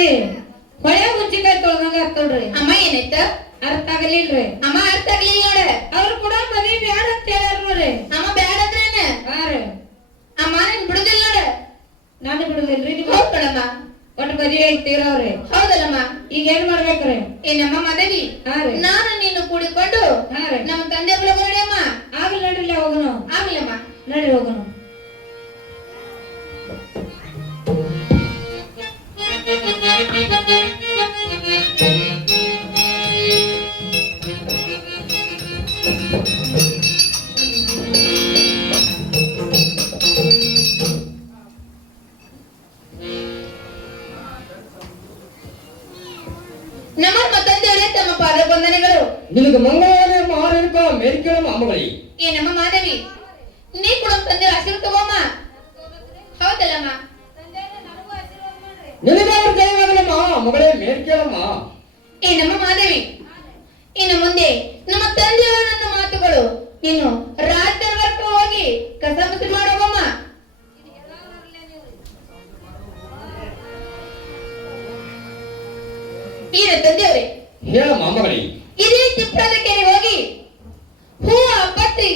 ಅಲ್ರಿ ಹೊಳೆ ಹುಂಚಿಕಾಯಿ ತೊಳ್ದಂಗ ಆಗ್ತವ್ರಿ. ಅಮ್ಮ ಏನಾಯ್ತ? ಅರ್ಥ ಆಗಲಿಲ್ರಿ. ಅಮ್ಮ ಅರ್ಥ ಆಗ್ಲಿಲ್ಲ ನೋಡ. ಅವ್ರು ಕೂಡ ಮದ್ವಿ ಬ್ಯಾಡ ಅಂತ ಹೇಳ್ಯಾರ ನೋಡ್ರಿ. ಅಮ್ಮ ಬ್ಯಾಡ ಅಂದ್ರೇನ? ಹಾ ರೀ. ಅಮ್ಮ ನೀನ್ ಬಿಡುದಿಲ್ಲ ನೋಡ. ನಾನು ಬಿಡುದಿಲ್ರಿ. ನೀವು ಹೌದ್ ಕಣಮ್ಮ. ಒಟ್ಟು ಮದ್ವೆ ಆಗ್ತೀರವ್ರಿ. ಹೌದಲ್ಲಮ್ಮ. ಈಗ ಏನ್ ಮಾಡ್ಬೇಕ್ರಿ? ಏನಮ್ಮ ಮದವಿ? ಹಾ ರೀ. ನಾನು ನೀನು ಕೂಡಿಕೊಂಡು ಹಾ ರೀ ನಮ್ಮ ತಂದೆ ಒಬ್ಬಳು ನೋಡಿ ಅಮ್ಮ. ಆಗ್ಲಿ ನಡ್ರಿ ಹೋಗೋಣ. ಆಗ್ಲಮ್ಮ ನಡ್ರಿ ಹೋಗೋಣ. ನಮ್ಮ ತಂದೆಯವರೇ ತಮ್ಮ ಪಾದ ವಂದನೆಗಳು. ನಿನಗೆ ಮಂಗಳವಾರ ಮಾರೇನಕ ಮೇರಿಕೆಳ ಮಾಮಗಳಿ. ಏನಮ್ಮ ಮಾಧವಿ ನೀ ಕೂಡ ತಂದೆ ಆಶೀರ್ವಾದ ತಗೋಮ್ಮ. ಹೌದಲ್ಲಮ್ಮ. ನಿನಗೆ ಅವ್ರ ಜಯವಾಗಲಮ್ಮ ಮಗಳೇ ಮೇರಿಕೆಳಮ್ಮ. ಏನಮ್ಮ ಮಾಧವಿ ಇನ್ನು ಮುಂದೆ ನಮ್ಮ ತಂದೆಯವರ ನನ್ನ ಮಾತುಗಳು ನೀನು ರಾಜ್ಯದವರೆಗೂ ಹೋಗಿ ಕಸಬುಸಿ ಮಾಡೋಗಮ್ಮ. ಏನು ತಂದೆಯವರೇ ಹೇಳ ಮಾಮಗಳಿ. ಇದೇ ತಿಪ್ಪದ ಕೆರೆ ಹೋಗಿ ಹೂವ ಪತ್ರಿ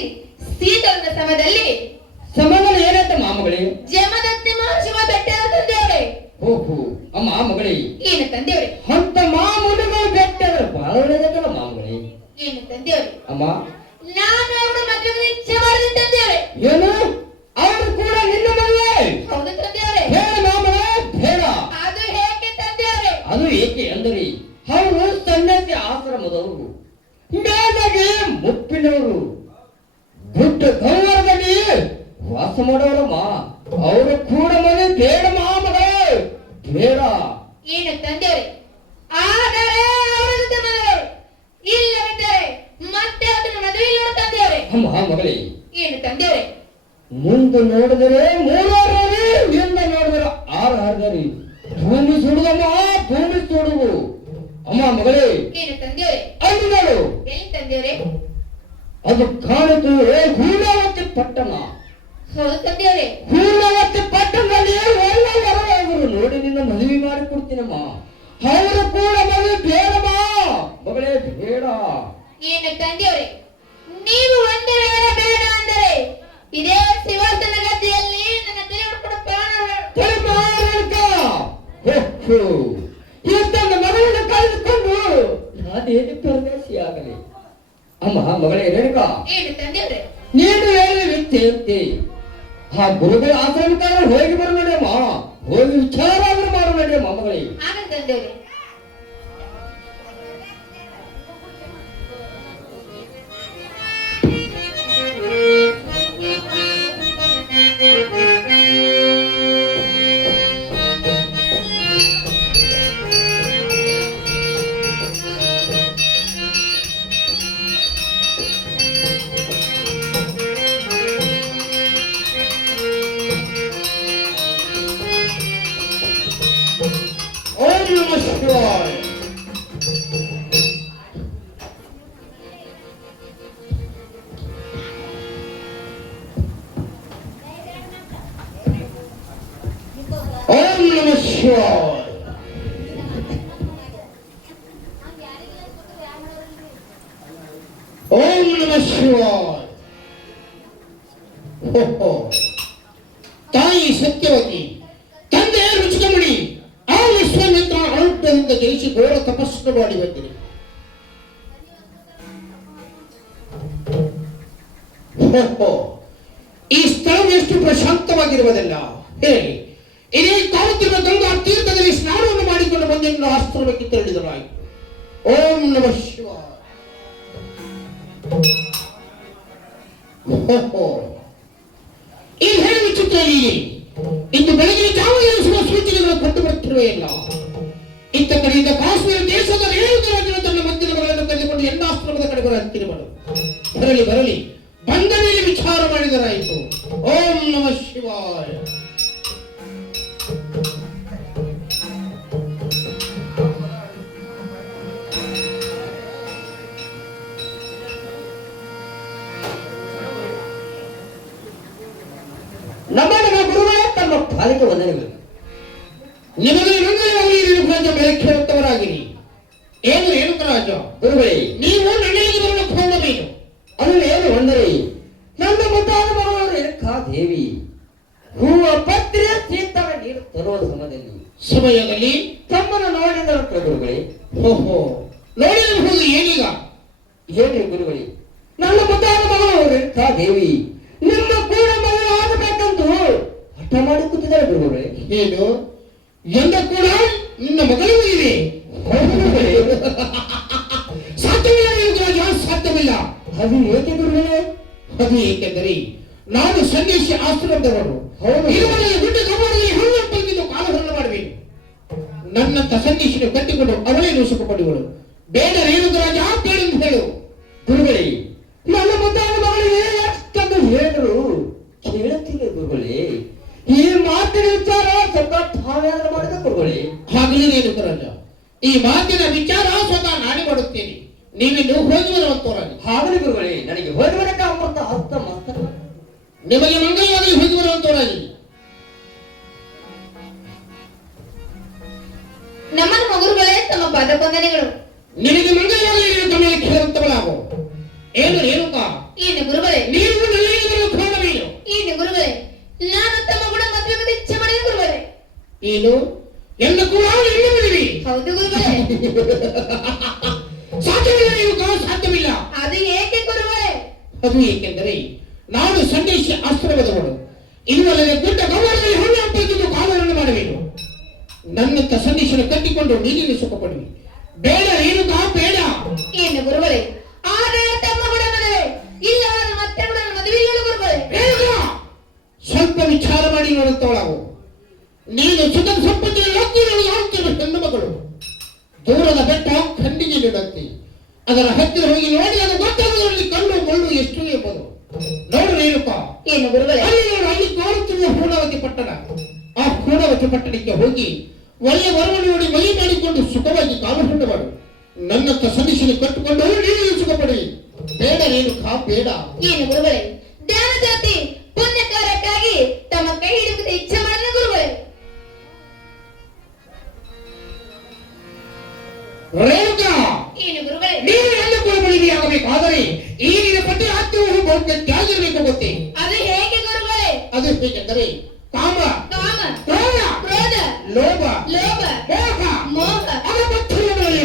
ಶೀತಲದ ಸಮಯದಲ್ಲಿ ಸಮಯದಲ್ಲಿ ಏನಾಯ್ತ ಮಾಮಗಳಿ? ಜಮದತ್ತಿ ಮಹರ್ಷಿವ ಬೆಟ್ಟದ ತಂದೆಯವರೇ. ಓಹೋ ಅಮ್ಮ ಮಗಳಿ. ಏನು ತಂದೆಯವರೇ? ಅಂತ ಮಾಮೂಲಿಗಳು ಬೆಟ್ಟದ್ರೆ ಬಹಳ ಒಳ್ಳೆಯದಲ್ಲ ಮಾಮಗಳಿ. ಏನು ತಂದೆಯವರೇ? ಅಮ್ಮ ನಾನು ಅವರ ಮದುವೆಗೆ ಇಚ್ಛೆ ಮಾಡಿದ ತಂದೆಯವರೇ. ಏನು ಅವರು ಕೂಡ ನಿನ್ನ ಮದುವೆ? ಹೌದು ತಂದೆಯವರೇ. ಹೇಳ ಮಾಮಗಳೇ ಬೇಡ. ಅದು ಹೇಗೆ ತಂದೆಯವರೇ? ಅದು ಏಕೆ ಅಂದರೆ ಅವರು ಸನ್ಯಾಸಿ ಆಶ್ರಮದವರು, ಮೇಲಾಗಿ ಮುಪ್ಪಿನವರು, ಬುದ್ಧ ಗೌರವದಲ್ಲಿ ವಾಸ ಮಾಡೋರಮ್ಮ. ಅವರು ಕೂಡ ಮನೆ ಬೇಡ ಮಾಮಗಳೇ ಬೇಡ. ಏನು ತಂದೆಯವರೇ? ಆದರೆ ಅವರ ಜೊತೆ ಮದುವೆ ಇಲ್ಲವಿದ್ದರೆ ಮತ್ತೆ ಅದನ್ನು ಮದುವೆ ಇಲ್ಲ ತಂದೆಯವರೇ. ಅಮ್ಮ ಮಗಳೇ ಏನು ತಂದೆಯವರೇ? ಮುಂದೆ ನೋಡಿದರೆ 3 ಆರರಿ, ಹಿಂದೆ ನೋಡಿದರೆ 6 ಆರರಿ. ಭೂಮಿ ಸುಡುದಮ್ಮ ಭೂಮಿ ಸುಡುವು. ಅಮ್ಮ ಮಗಳೇ ಏನು ತಂದೆಯವರೇ? ಅಲ್ಲಿ ನೋಡು. ಎಲ್ಲಿ ತಂದೆಯವರೇ? ಅದು ಕಾಣಿತು ಹೂಲಾವತಿ ಪಟ್ಟಣ. ಹೌದು ತಂದೆಯವರೇ. ಹೂಲಾವತಿ ಪಟ್ಟಣದಲ್ಲಿ ಒಳ್ಳೆಯವರು ನೋಡಿ ನಿನ್ನ ಮದುವೆ ಮಾಡಿ ಕೊಡ್ತೀನಮ್ಮ. ಅವರು ಕೂಡ ಮದುವೆ ಬೇಡಮ್ಮ ಮಗಳೇ ಬೇಡ. ಏನು ತಂದೆಯವರೇ? ನೀವು ಒಂದು ವೇಳೆ ಬೇಡ ಅಂದರೆ ಇದೇ ಶಿವಾಸನ ಗದ್ದೆಯಲ್ಲಿ ನನ್ನ ತಲೆ ಹೊಡ್ಕೊಂಡು ಇವತ್ತೊಂದು ಮಗಳನ್ನು ಕಳೆದುಕೊಂಡು ನಾನೇನು ಪರದೇಶಿಯಾಗಲಿ. ಅಮ್ಮ ಮಗಳೇ ರೇಣುಕಾ, ಏನು ತಂದೆಯವರೇ? ನೀನು ಹೇಳಿ ವ್ಯಕ್ತಿ ಅಂತೆ ಆ ಗುರುಗಳ ಆಶ್ರಮಕಾರ ಹೋಗಿ ಬರ ನಡಿಯಮ್ಮ. ಹೋಗಿ ವಿಚಾರ ಆದ್ರೂ ಮಾಡು ನಡಿಯಮ್ಮ ಮಗಳೇ. ಆಗ ತಂದೆಯವರೇ. ಓಂ ನಮಃ ಶಿವಾಯ. ಓಂ ನಮಃ ಶಿವಾಯ. ತಾಯಿ ಸತ್ಯವತಿ, ತಂದೆ ರುಚಿಕಮಣಿ, ಆ ವಿಶ್ವಾಮಿತ್ರ ಅಳುಟ್ಟದಿಂದ ಜಯಿಸಿ ಘೋರ ತಪಸ್ಸು ಮಾಡಿ ಬಂದಿರಿ. ಈ ಸ್ಥಳವು ಎಷ್ಟು ಪ್ರಶಾಂತವಾಗಿರುವುದಿಲ್ಲ ಹೇಳಿ. ಇದೇ ಕಾಲುತ್ತಿರುವ ಗಂಗಾ ತೀರ್ಥದಲ್ಲಿ ಸ್ನಾನವನ್ನು ಮಾಡಿಕೊಂಡು ಬಂದೆಂದು ಆಶ್ರಮಕ್ಕೆ ತೆರಳಿದರಾಯಿತು. ಓಂ ನಮಃ ಶಿವಾಯ. ಈ ಹೇಳಿ ವಿಚಿತ್ರ ಇಲ್ಲಿ ಇಂದು ಬೆಳಗ್ಗೆ ಜಾವ ಎನಿಸುವ ಸೂಚನೆಗಳು ಕಂಡು ಬರುತ್ತಿರುವೆ ಇಲ್ಲ. ಇಂಥ ಕಡೆಯಿಂದ ಕಾಶ್ಮೀರ ದೇಶದ 7 ರಾಜ್ಯಗಳು ತನ್ನ ಮಧ್ಯಮಗಳನ್ನು ಕರೆದುಕೊಂಡು ಎಲ್ಲ ಆಶ್ರಮದ ಕಡೆ ಬರುತ್ತಿರುವರು. ಬರಲಿ ಬರಲಿ, ಬಂದ ಮೇಲೆ ವಿಚಾರ ಮಾಡಿದರಾಯಿತು. ಓಂ ನಮಃ ಶಿವಾಯ. ನಮ್ಮ ಗುರುಗಳೇ ತಮ್ಮ ಪಾಲಿಕೆ ವಂದನೆಗಳು. ನಿಮಗೆ ಮಂಗಳವಾಗಲಿ ಮೇಲೆ ಕೇಳುತ್ತವರಾಗಿರಿ. ಏನು ರೇಣುಕರಾಜ, ಗುರುಗಳೇ, ನೀವು ನನ್ನೆಲ್ಲಿಗೆ ಬರಲು ಕಾರಣವೇನು? ಅದು ಏನು ಅಂದರೆ ನನ್ನ ಮುದ್ದಾದ ಮಗಳು ರೇಣುಕಾದೇವಿ ಹೂವ ಪತ್ರೆ ಸೀತಾಳ ನೀರು ತರುವ ಸಮಯದಲ್ಲಿ ತಮ್ಮನ್ನು ನೋಡಿದ ಗುರುಗಳೇ. ಓಹೋ, ನೋಡಿರಬಹುದು. ಏನೀಗ? ಹೇಳಿ ಗುರುಗಳೇ, ನನ್ನ ಮುದ್ದಾದ ಮಗಳು ರೇಣುಕಾದೇವಿ ನಿಮ್ಮ ಕೂಡ ಮಗಳು ಆಗಬೇಕಂತೂ ಹಠ ಮಾಡಿ ಕೂತಿದ್ದಾರೆ ಗುರುಗಳೇ. ಏನು ಎಂದ ಕೂಡ ನಿನ್ನ ಮಗಳು ಇವೆ? ಸಾಧ್ಯವಿಲ್ಲ ರೇಣುಕರಾಜ, ಸಾಧ್ಯವಿಲ್ಲ. ಅದು ಏಕೆ ಗುರುಗಳೇ? ಅದು ಏಕೆಂದರೆ ನಾನು ಸನ್ಯಾಸಿ ಆಶ್ರಮದವರು. ಹೌದು. ಇರುವಲ್ಲಿ ಗುಡ್ಡ ಗಮನದಲ್ಲಿ ಹಣ್ಣು ಕಾಲಹರಣ ಮಾಡಬೇಕು. ನನ್ನಂತ ಸನ್ಯಾಸಿನ ಕಟ್ಟಿಕೊಂಡು ಅವಳೇನು ಸುಖಪಡುವಳು. ಬೇಡ ರೇಣುಕರಾಜ, ಬೇಡ ಎಂದು ಹೇಳು. ಗುರುಗಳೇ, ನನ್ನ ಮುದ್ದಾದ ಮಗಳಿಗೆ ಎಷ್ಟೊಂದು ಹೇಳಿದ್ರು ಕೇಳುತ್ತಿಲ್ಲ ಗುರುಗಳೇ. ಈ ಮಾತಿನ ವಿಚಾರ ಸ್ವಲ್ಪ ತಾವೇನಾದ್ರೂ ಮಾಡಿದ ಗುರುಗಳೇ. ಆಗಲಿ ರೇಣುಕರಾಜ, ಈ ಮಾತಿನ ವಿಚಾರ ಸ್ವತಃ ನಾನೇ ಮಾಡುತ್ತೇನೆ. ನೀವಿನ್ನು ಹೋಗಿ ಬರುವಂತವರಾಗಿ. ಹಾಗಲಿ ಗುರುಗಳೇ, ನನಗೆ ಹೋಗಿ ಬರಕ ಅಮೃತ ಹಸ್ತ ಮಾತ್ರ ನಿಮಗೆ ಮಂಗಳವಾಗಿ ಹೋಗಿ ಬರುವಂತವರಾಗಿ. ನಮ್ಮ ಗುರುಗಳೇ ತಮ್ಮ ಪಾದವಂದನೆಗಳು. ನಿನಗೆ ಮಂಗಳವಾಗಿ ತಮ್ಮ ಕೇಳುತ್ತವಳಾಗೋ. ಏನು ರೇಣುಕ, ಏನು ಗುರುಗಳೇ? ನೀವು ನನ್ನೆಲ್ಲಿಗೆ ಬರಲು ಕಾರಣವೇನು? ಏನು ಗುರುಗಳೇ? ನಾನು ತಮ್ಮ ಕೂಡ ಮದುವೆ ಬಗ್ಗೆ ಇಚ್ಛೆ ಮಾಡಿದ ಗುರುಗಳೇ. ಏನು ಎಲ್ಲ ಕೂಡ ಎಲ್ಲ ಮದುವೆ? ಹೌದು ಗುರುಗಳೇ. ಸಾಧ್ಯವಿಲ್ಲ ರೇಣುಕ, ಸಾಧ್ಯವಿಲ್ಲ. ಅದು ಏಕೆ ಗುರುಗಳೇ? ಅದು ಏಕೆಂದರೆ ನಾನು ಸನ್ಯಾಸಿ ಆಶ್ರಮದವಳು. ಇದುವಲ್ಲದೆ ಗುಡ್ಡ ಗಮನದಲ್ಲಿ ಹಣ್ಣು ಹಬ್ಬದ್ದು ಕಾಲವನ್ನು ಮಾಡಬೇಕು. ನನ್ನಂತ ಸನ್ಯಾಸಿನ ಕಟ್ಟಿಕೊಂಡು ನೀರಿನ ಸುಖಪಡುವೆ. ಬೇಡ ರೇಣುಕ, ಬೇಡ. ಏನು ಗುರುಗಳೇ? ಆದರೆ ತಮ್ಮ ಕೂಡ ಮದುವೆ ಇಲ್ಲವಾದ ಮತ್ತೆ ಕೂಡ ಮದುವೆ ಇಲ್ಲ ಗುರುಗಳೇ. ರೇಣುಕ, ಸ್ವಲ್ಪ ವಿಚಾರ ಮಾಡಿ ನೋಡುತ್ತವಳಾಗು. ನೀನು ಸುಖ ಸಂಪತ್ತಿನ ಆಗುತ್ತಿರುವ ಹೆಣ್ಣು ಮಗಳು. ದೂರದ ಬೆಟ್ಟ ಕಣ್ಣಿಗೆ ನೀಡುತ್ತೆ. ಅದರ ಹತ್ತಿರ ಹೋಗಿ ನೋಡಿ ಅದು ಗೊತ್ತಾಗದಲ್ಲಿ ಕಣ್ಣು ಮಣ್ಣು ಎಷ್ಟು ಎಂಬುದು. ನೋಡು ರೇಣುಕ, ಏನು ಗುರುಗಳೇ? ಅಲ್ಲಿ ನೋಡು, ಅಲ್ಲಿ ತೋರುತ್ತಿರುವ ಹೂಣವತಿ ಪಟ್ಟಣ. ಆ ಹೂಣವತಿ ಪಟ್ಟಣಕ್ಕೆ ಹೋಗಿ ಒಳ್ಳೆ ವರವನ್ನು ನೋಡಿ ಮೈ ಮಾಡಿಕೊಂಡು ಸುಖವಾಗಿ ಕಾಲಹರಣ ಮಾಡು. ನನ್ನಂತ ಸನ್ಯಾಸಿನ ಕಟ್ಟಿಕೊಂಡು ನೀನು ಸುಖಪಡಿ. ಬೇಡ ರೇಣುಕ, ಬೇಡ. ಏನು ಗುರುಗಳೇ? ಧ್ಯಾನ ಜಾತಿ ಪುಣ್ಯ ಕಾರ್ಯಕ್ಕಾಗಿ ತಮ್ಮ ಕೈ ಹಿಡಿಯುವುದ ಇಚ್ಛೆ ಮಾಡಿದ ಗುರುಗಳೇ. ರೇಣುಕ, ಏನು ಗುರುಗಳೇ? ನೀನು ಎಲ್ಲ ಕುಲಬಳಿಗೆ ಆಗಬೇಕಾದರೆ ಈಗಿನ ಪತಿ ಆತ್ಮವು ಬಹುತ್ಯಾಗಿರಬೇಕು ಗೊತ್ತೇ. ಅದು ಹೇಗೆ ಗುರುಗಳೇ? ಅದು ಹೇಗೆಂದರೆ ಕಾಮ, ಕಾಮ, ಕ್ರೋಧ, ಕ್ರೋಧ, ಲೋಭ, ಲೋಭ, ಮೋಹ, ಮೋಹ, ಅಪಪಥ್ಯಗಳಲ್ಲಿ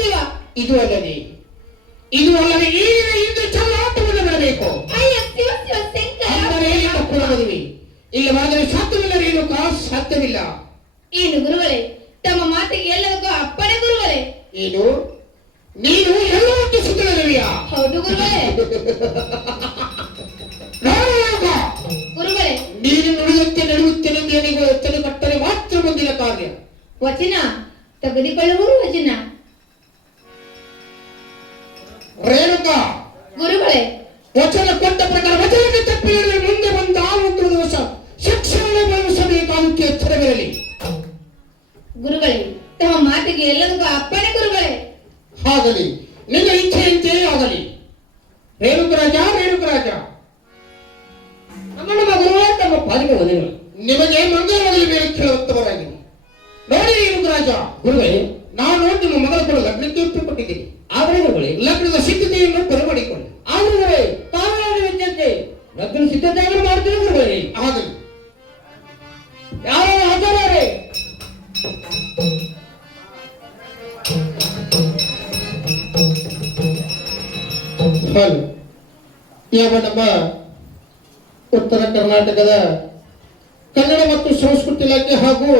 ಶಿವ, ಇದು ಅಲ್ಲದೆ ಈಗಿನ ಇಂದು ಚಲ್ಲಾಟವನ್ನು ಬಿಡಬೇಕು. ಶಿವ ಶಿವ ಶಂಕರ. ಅಂದರೆ ನಿಮ್ಮ ಕುಲಮದುವೆ ಇಲ್ಲವಾದರೆ ಸಾಧ್ಯವಿಲ್ಲ ರೇಣುಕ, ಸಾಧ್ಯವಿಲ್ಲ. ಏನು ಗುರುಗಳೇ? ತಮ್ಮ ಮಾತಿಗೆ ಎಲ್ಲದಕ್ಕೂ ಅಪ್ಪಣೆ ಗುರುಗಳೇ. ಏನು ನೀನು ಎಲ್ಲವನ್ನೂ ಸುತ್ತಲಿರುವೆಯಾ? ಹೌದು ಗುರುಗಳೇ. ಗುರುಗಳೇ, ನೀನು ನುಡಿಯುತ್ತೆ ನಡೆಯುತ್ತೇನೆಂದು ಏನಿಗೂ ಎತ್ತಲು ಕಟ್ಟರೆ ಮಾತ್ರ ಮುಂದಿನ ಕಾರ್ಯ. ವಚನ ತೆಗೆದುಕೊಳ್ಳುವರು ವಚನ. ರೇಣುಕ, ಗುರುಗಳೇ, ವಚನ ಕೊಟ್ಟ ಪ್ರಕಾರ ವಚನಕ್ಕೆ ತಪ್ಪಿ ಹೇಳಿದರೆ ಮುಂದೆ ಬಂದ ಆ ಒಂದು ದಿವಸ ಶಿಕ್ಷಣ ಬಳಸಬೇಕಾಗುತ್ತೆ. ಎಚ್ಚರವಿರಲಿ. ಗುರುಗಳೇ, ತಮ್ಮ ಮಾತಿಗೆ ಎಲ್ಲದಕ್ಕೂ ಅಪ್ಪಣೆ ಗುರುಗಳೇ. ಆಗಲಿ, ನಿನ್ನ ಇಚ್ಛೆಯಂತೆಯೇ ಆಗಲಿ. ರೇಣುಕರಾಜ, ರೇಣುಕರಾಜ, ನಮ್ಮ ಗುರುಗಳೇ ತಮ್ಮ ಪಾಲಿಗೆ ವಂದನೆಗಳು. ನಿಮಗೆ ಮಂಗಳವಾಗಲಿ ಮೇಲೆ ಕೇಳುತ್ತವರಾಗಿದೆ. ನೋಡಿ ರೇಣುಕರಾಜ, ಗುರುಗಳೇ, ನಾನು ನಿಮ್ಮ ಮಗಳ ಕೂಡ ಲಗ್ನಕ್ಕೆ ಒಪ್ಪಿಕೊಟ್ಟಿದ್ದೀನಿ. ಆದರೆ ಗುರುಗಳೇ, ಲಗ್ನದ ಸಿದ್ಧತೆಯನ್ನು ಬರಮಾಡಿಕೊಳ್ಳಿ. ಆದರೆ ತಾವೇನು ವಿದ್ಯಂತೆ ಲಗ್ನ ಸಿದ್ಧತೆಯನ್ನು ಮಾಡ್ತೀರಿ ಗುರುಗಳೇ. ಆಗಲಿ. ಯಾರು ಹಾಜರೇ? ಯಾವ ನಮ್ಮ ಉತ್ತರ ಕರ್ನಾಟಕದ ಕನ್ನಡ ಮತ್ತು ಸಂಸ್ಕೃತಿ ಇಲಾಖೆ ಹಾಗೂ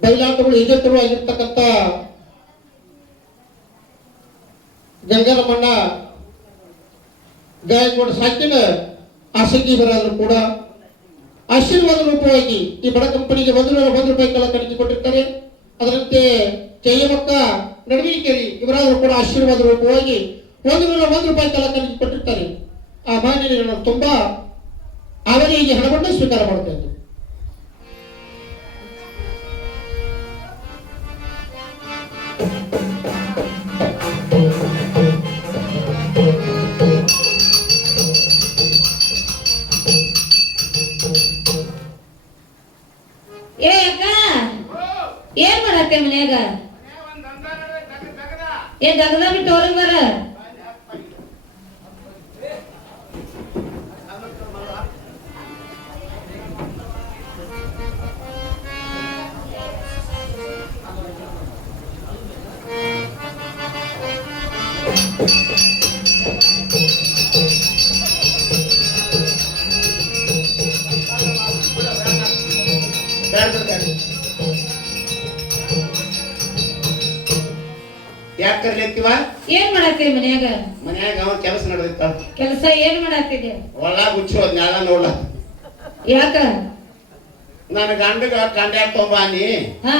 ಬಯಲಾಟಗಳು ಏಜೆಂಟರು ಆಗಿರ್ತಕ್ಕಂಥ ಗಂಗಾರಮಣ್ಣ ಗಾಯಕವಾಡ ಸಾಕಿನ ಆಸಕ್ತಿ ಬರಾದರೂ ಕೂಡ ಆಶೀರ್ವಾದ ರೂಪವಾಗಿ ಈ ಬಡ ಕಂಪನಿಗೆ 101 ರೂಪಾಯಿ ಕಾಲ ಕಡಿಕೆ ಕೊಟ್ಟಿರ್ತಾರೆ. ಅದರಂತೆ ಜಯಮಕ್ಕ ನಡುವಿಕೇರಿ ಇವರಾದರೂ ಕೂಡ ಆಶೀರ್ವಾದ ರೂಪವಾಗಿ 101 ರೂಪಾಯಿ ಕಾಲ ಕಡಿಕೆ ಕೊಟ್ಟಿರ್ತಾರೆ. ಆ ಮಾನ್ಯರು ತುಂಬಾ ಅವರಿಗೆ ಹಣವನ್ನು ಸ್ವೀಕಾರ ಮಾಡ್ತಾ ಇದ್ದಾರೆ. ಏ ಅಕ್ಕ, ಏನ್ ಮಾಡತ್ತೆ ಮನ್ಯಾಗ? ಏ ದಗದ ಬಿಟ್ಟು ಹೊರಗ್ ಬರ. ಯಾಕೆ ಕರ್ಲಿಕ್ಕಿವ? ಏನ್ ಮಾಡತ್ತೆ ಮನ್ಯಾಗ? ಮನ್ಯಾಗ ಅವ ಕೆಲಸ ನಡೆದಿತ್ತ. ಕೆಲಸ ಏನ್ ಮಾಡತ್ತಿದೆ? ಒಳಗ ಹುಚ್ಚೋದ್ ನಾಳ ನೋಡ್ಲ. ಯಾಕ? ನನ್ನ ಗಂಡಗ ಕಂಡ್ಯಾಡ ತೊಂಬಾನಿ. ಹಾ,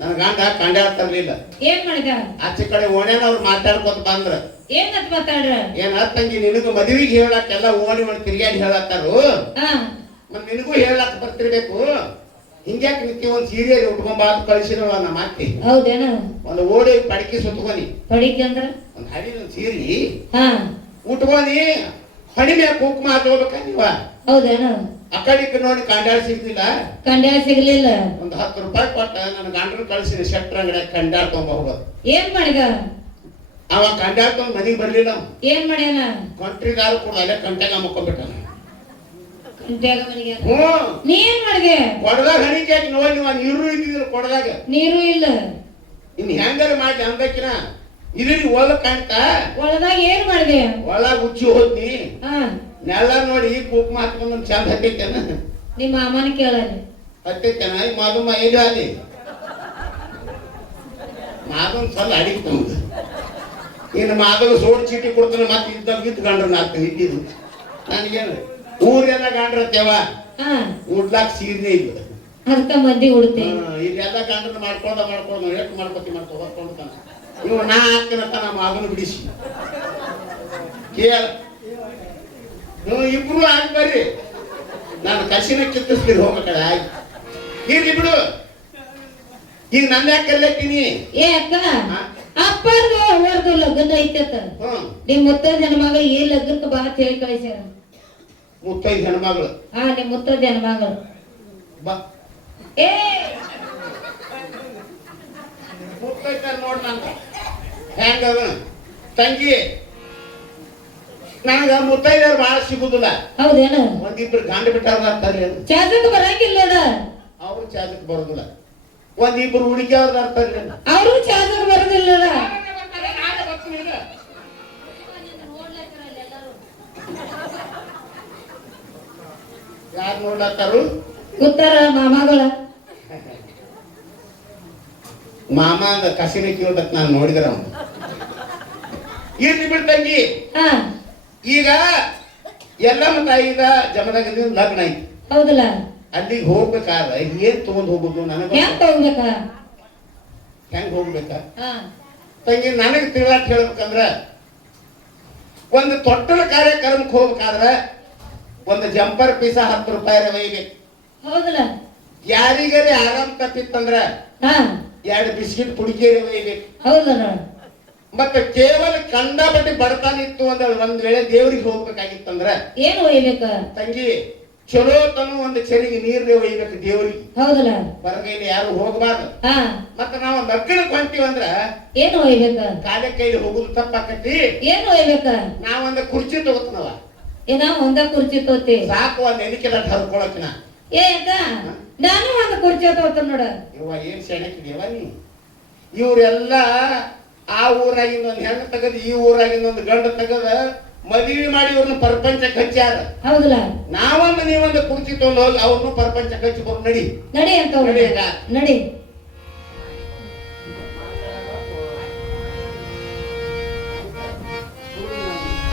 ನನ್ನ ಗಂಡ ಕಂಡ್ಯಾಡ ತರ್ಲಿಲ್ಲ. ಏನ್ ಮಾಡಿದ? ಆಚೆ ಕಡೆ ಓಣ್ಯಾನ ಅವ್ರು ಮಾತಾಡ್ಕೊತ ಬಂದ್ರ. ಏನಂತ ಮಾತಾಡ್ರ? ಏನ್ ತಂಗಿ ನಿನಗ ಮದುವಿಗೆ ಹೇಳಕ್ ಎಲ್ಲ ಓಣಿ ಮಾಡಿ ತಿರ್ಗಾಡಿ ಹೇಳತ್ತಾರು. ಹಾ, ಮತ್ ನಿನಗೂ ಹೇಳಕ್ ಬರ್ತಿರ್ಬೇಕು. ಹಿಂಗ್ಯಾಕ್ ನಿತ್ತಿ ಒಂದ್ ಸೀರೆ ಉಟ್ಕೊಂಡ್ ಬಾತ್ ಕಳ್ಸಿರವ ನಮ್ಮ ಅತ್ತಿ. ಹೌದೇನ? ಒಂದು ಓಡಿ ಪಡಕಿ ಸುತ್ಕೊನಿ. ಪಡಿಕೆ ಅಂದ್ರ? ಒಂದ್ ಹಳಿದ ಸೀರಿ ಹಾ, ಉಟ್ಕೊನಿ. ಹಣಿ ಮ್ಯಾಗ ಕುಂಕುಮ ಹಾಕೋಬೇಕ ನೀವ. ಹೌದೇನ? ಆ ಕಡಿಕ್ ನೋಡಿ ಕಂಡ್ಯಾಳ ಸಿಗ್ಲಿಲ್ಲ. ಕಂಡ್ಯಾಳ ಸಿಗ್ಲಿಲ್ಲ. ಒಂದ್ 10 ರೂಪಾಯಿ ಕೊಟ್ಟ ನನ್ನ ಗಂಡನ ಕಳ್ಸಿನಿ ಶೆಟ್ರ ಅಂಗಡಿ ಕಂಡ್ಯಾಳ ತೊಗೊಂಡ್ ಹೋಗೋದು. ಏನ್ ಮಾಡಿದ? ಅವ ಕಂಡ್ಯಾಳ ತೊಗೊಂಡ್ ಮನಿಗ್ ಬರ್ಲಿಲ್ಲ. ಏನ್ ಮಾಡ್ಯಾನ? ಕಂಟ್ರಿಗಾರ ಕೂಡ ಅಲ್ಲೇ ಕಂಟ್ಯಾಗ ಮುಕ್ಕೊಂಡ್ಬಿಟ್ಟಾನ. ಕಂಟ್ಯಾಗ ಮನಿಗ್ಯಾನ? ಹ್ಮ್. ನೀ ಏನ್ ಮಾಡಿದೆ? ಕೊಡದಾಗ ಹಣಿಕೆ ಹಾಕಿ ನೋಡಿ ನೀವು ನೀರು ಇದ್ದಿದ್ರು ಕೊಡದಾಗ. ನೀರು ಇಲ್ಲ. ಇನ್ ಹೆಂಗಾರ ಮಾಡಿ ಅಂದಕ್ಕಿನ ಇದ್ರಿ ಒಳಗ್ ಕಾಣ್ತ. ಒಳದಾಗ ಏನ್ ಮಾಡಿದೆ? ಒಳಗ್ ಉಚ್ಚಿ ಹೋದ್ನಿ. ಹಾ, ನೆಲ್ಲ ನೋಡಿ ಕುಂಕುಮ ಹಾಕೊಂಡ್ ಚಂದ ಹತ್ತೈತೇನ? ನಿಮ್ಮ ಅಮ್ಮನ ಕೇಳಲಿ. ಹತ್ತೈತೇನ? ಈ ಮಾಧುಮ ಎಲ್ಲಿ ಅಲ್ಲಿ ಮಾಧವನ್ ಸಲ ಅಡಿಗೆ ಇನ್ನು ಮಾಧವ ಸೋಡ್ ಚೀಟಿ ಕೊಡ್ತಾನೆ. ಮತ್ತೆ ಇದ್ದಾಗ ಇದ್ದು ಗಂಡ್ರನ್ನ ಆಗ್ತದೆ ಇದ್ದಿದ್ದು. ನನಗೇನು ಊರೆಲ್ಲ ಗಂಡ್ರತ್ತೇವ. ಹಾ, ಉಡ್ಲಾಕ್ ಸೀರ್ನೇ ಇಲ್ಲ. ಅದಕ್ಕ ಮಂದಿ ಉಡ್ತೆ. ಇಲ್ಲೆಲ್ಲ ಗಂಡ್ರನ್ನ ಮಾಡ್ಕೊಳ್ದ ಎಷ್ಟು ಹೊತ್ಕೊಂಡ್ತಾನ. ಇವ್ ನಾ ಹಾಕ್ತೇನಂತ ನಮ್ಮ ಮಗನ ಬಿಡಿಸಿ ಕೇಳ. ನೀವು ಇಬ್ರು ಆಗ್ಬರ್ರಿ. ನಾನು ಕಸಿನ ಕಿತ್ತಿಸ್ತೀರಿ ಹೋಗ ಕಡೆ ಆಯ್ತು. ಇರ್ಲಿ ಬಿಡು. ಈಗ ನನ್ನ ಯಾಕೆ ಕರ್ಲತ್ತೀನಿ? ಏ ಅಕ್ಕ, ಅಪ್ಪರ್ದು ಅವ್ರದ್ದು ಲಗ್ನ ಐತತ್ತ. ಹ್ಮ್. ನಿಮ್ ಮುತ್ತೈದ ಹೆಣ್ಮಗ ಈ ಲಗ್ನಕ್ಕೆ ಬಾ ಅಂತ ಹೇಳಿ ಕಳಿಸ್ಯಾರ. ಮುತ್ತೈದು ಹೆಣ್ಮಗಳು. ಹಾ, ನಿಮ್ ಮುತ್ತೈದ ಹೆಣ್ಮಗಳು. ಬಾ ಏ ಮುತ್ತೈತ ನೋಡ್ ನಂಗ ಹೆಂಗ ತಂಗಿ. ನನಗ ಮುತ್ತೈದವ್ರು ಬಹಳ ಸಿಗುದಿಲ್ಲ. ಹೌದೇನ? ಒಂದಿಬ್ರು ಗಂಡ ಬಿಟ್ಟಾರ್ತಾರೆ. ಚಾಸಕ್ ಬರಂಗಿಲ್ಲ ಅದ. ಅವ್ರು ಚಾದಕ್ ಬರೋದಿಲ್ಲ. ಒಂದಿಬ್ರು ಹುಡುಗಿ ಅವ್ರದ್ದು ಅರ್ತಾರೆ. ಅವರು ಚಾಸಕ್ ಬರೋದಿಲ್ಲ. ಯಾರು ನೋಡ್ಲತ್ತಾರು? ಉತ್ತರ ಮಾಮಗಳ. ಮಾಮ ಅಂದ ಕಸಿನ ಕೇಳ್ದಕ್ ನಾನು ನೋಡಿದ್ರ ಅವನು. ಇರ್ಲಿ ಬಿಡ್ ತಂಗಿ. ಹಾ, ಈಗ ಎಲ್ಲಮ್ಮ ತಾಯಿದ ಜಮದಾಗ ಲಗ್ನ ಐತಿ. ಹೌದಲ್ಲ? ಅಲ್ಲಿಗೆ ಹೋಗ್ಬೇಕಾದ್ರೆ ಏನ್ ತಗೊಂಡ್ ಹೋಗುದು ನನಗ? ಹೆಂಗ್ ತಗೋಬೇಕ? ಹೆಂಗ್ ಹೋಗ್ಬೇಕ ಹಾ, ತಂಗಿ? ನನಗ್ ತಿಳಾಟ್ ಹೇಳ್ಬೇಕಂದ್ರ ಒಂದು ತೊಟ್ಟಲ ಕಾರ್ಯಕ್ರಮಕ್ಕೆ ಹೋಗ್ಬೇಕಾದ್ರೆ ಒಂದು ಜಂಪರ್ ಪೀಸ 10 ರೂಪಾಯಿ ಒಯ್ಬೇಕು. ಹೌದಲ್ಲ? ಯಾರಿಗಾರಿ ಆರಾಮ್ ತಪ್ಪಿತ್ತಂದ್ರ ಹಾ, 2 ಬಿಸ್ಕಿಟ್ ಪುಡಿಕೇರಿ ಒಯ್ಬೇಕು. ಹೌದಲ್ಲ? ಮತ್ತೆ ಕೇವಲ ಕಂಡಾಪಟ್ಟಿ ಬಡತಾನ ಇತ್ತು ಅಂದ್ರೆ ಒಂದ್ ವೇಳೆ ದೇವ್ರಿಗೆ ಹೋಗ್ಬೇಕಾಗಿತ್ತಂದ್ರ ಏನು ಒಯ್ಬೇಕ ತಂಗಿ? ಚಲೋ ತನು ಒಂದು ಚೆರಿಗೆ ನೀರ್ನೇ ಒಯ್ಬೇಕು ದೇವ್ರಿಗೆ. ಹೌದಲ್ಲ? ಹೊರಗೈಲಿ ಯಾರು ಹೋಗಬಾರ್ದು. ಹಾ, ಮತ್ತೆ ನಾವು ಲಗ್ನಕ್ಕೆ ಹೊಂಟಿವಂದ್ರ ಏನು ಒಯ್ಬೇಕ? ಕಾಲೇ ಕೈಲಿ ಹೋಗುದು ತಪ್ಪಾಕತಿ. ಏನು ಒಯ್ಬೇಕ? ನಾವೊಂದ ಕುರ್ಚಿ ತಗೋತನವ. ಏನ ಒಂದ ಕುರ್ಚಿ ತೋತಿ? ಸಾಕು ಒಂದ್ ಎಲಿಕೆಲ್ಲ ಹರ್ಕೊಳಕಿನ. ಏ ಅಕ್ಕ, ನಾನು ಒಂದು ಕುರ್ಚಿ ತಗೋತ ನೋಡ. ಇವ ಏನ್ ಸೆಣಕಿದ್ಯವ ನೀ? ಇವ್ರೆಲ್ಲ ಆ ಊರಾಗಿಂದ ಒಂದ್ ಹೆಣ್ಣು ತೆಗದ್ ಈ ಊರಾಗಿಂದ ಒಂದು ಗಂಡು ತೆಗದ ಮದುವೆ ಮಾಡಿ ಇವ್ರನ್ನ ಪ್ರಪಂಚಕ್ಕೆ ಹಚ್ಚಾರ. ಹೌದಲ್ಲ? ನಾವೊಂದು ನೀವೊಂದು ಕುರ್ಚಿ ತಗೊಂಡು ಹೋಗಿ ಅವ್ರನ್ನು ಪ್ರಪಂಚಕ್ಕೆ ಹಚ್ಚಿಕೊಂಡು ನಡಿ ನಡಿ ಅಂತ ನಡಿ ಈಗ. ನಡಿ.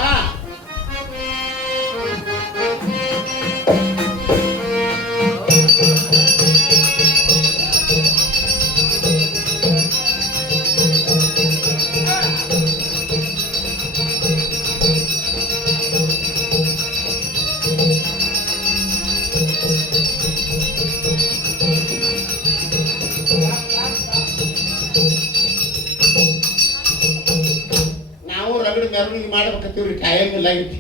ಹಾ, ನಾವು ರಗಡ ಮೆರವಣಿಗೆ ಮಾಡ್ಬೇಕತ್ತೀವ್ರಿ. ಟೈಮ್ ಇಲ್ಲ ಐತಿ.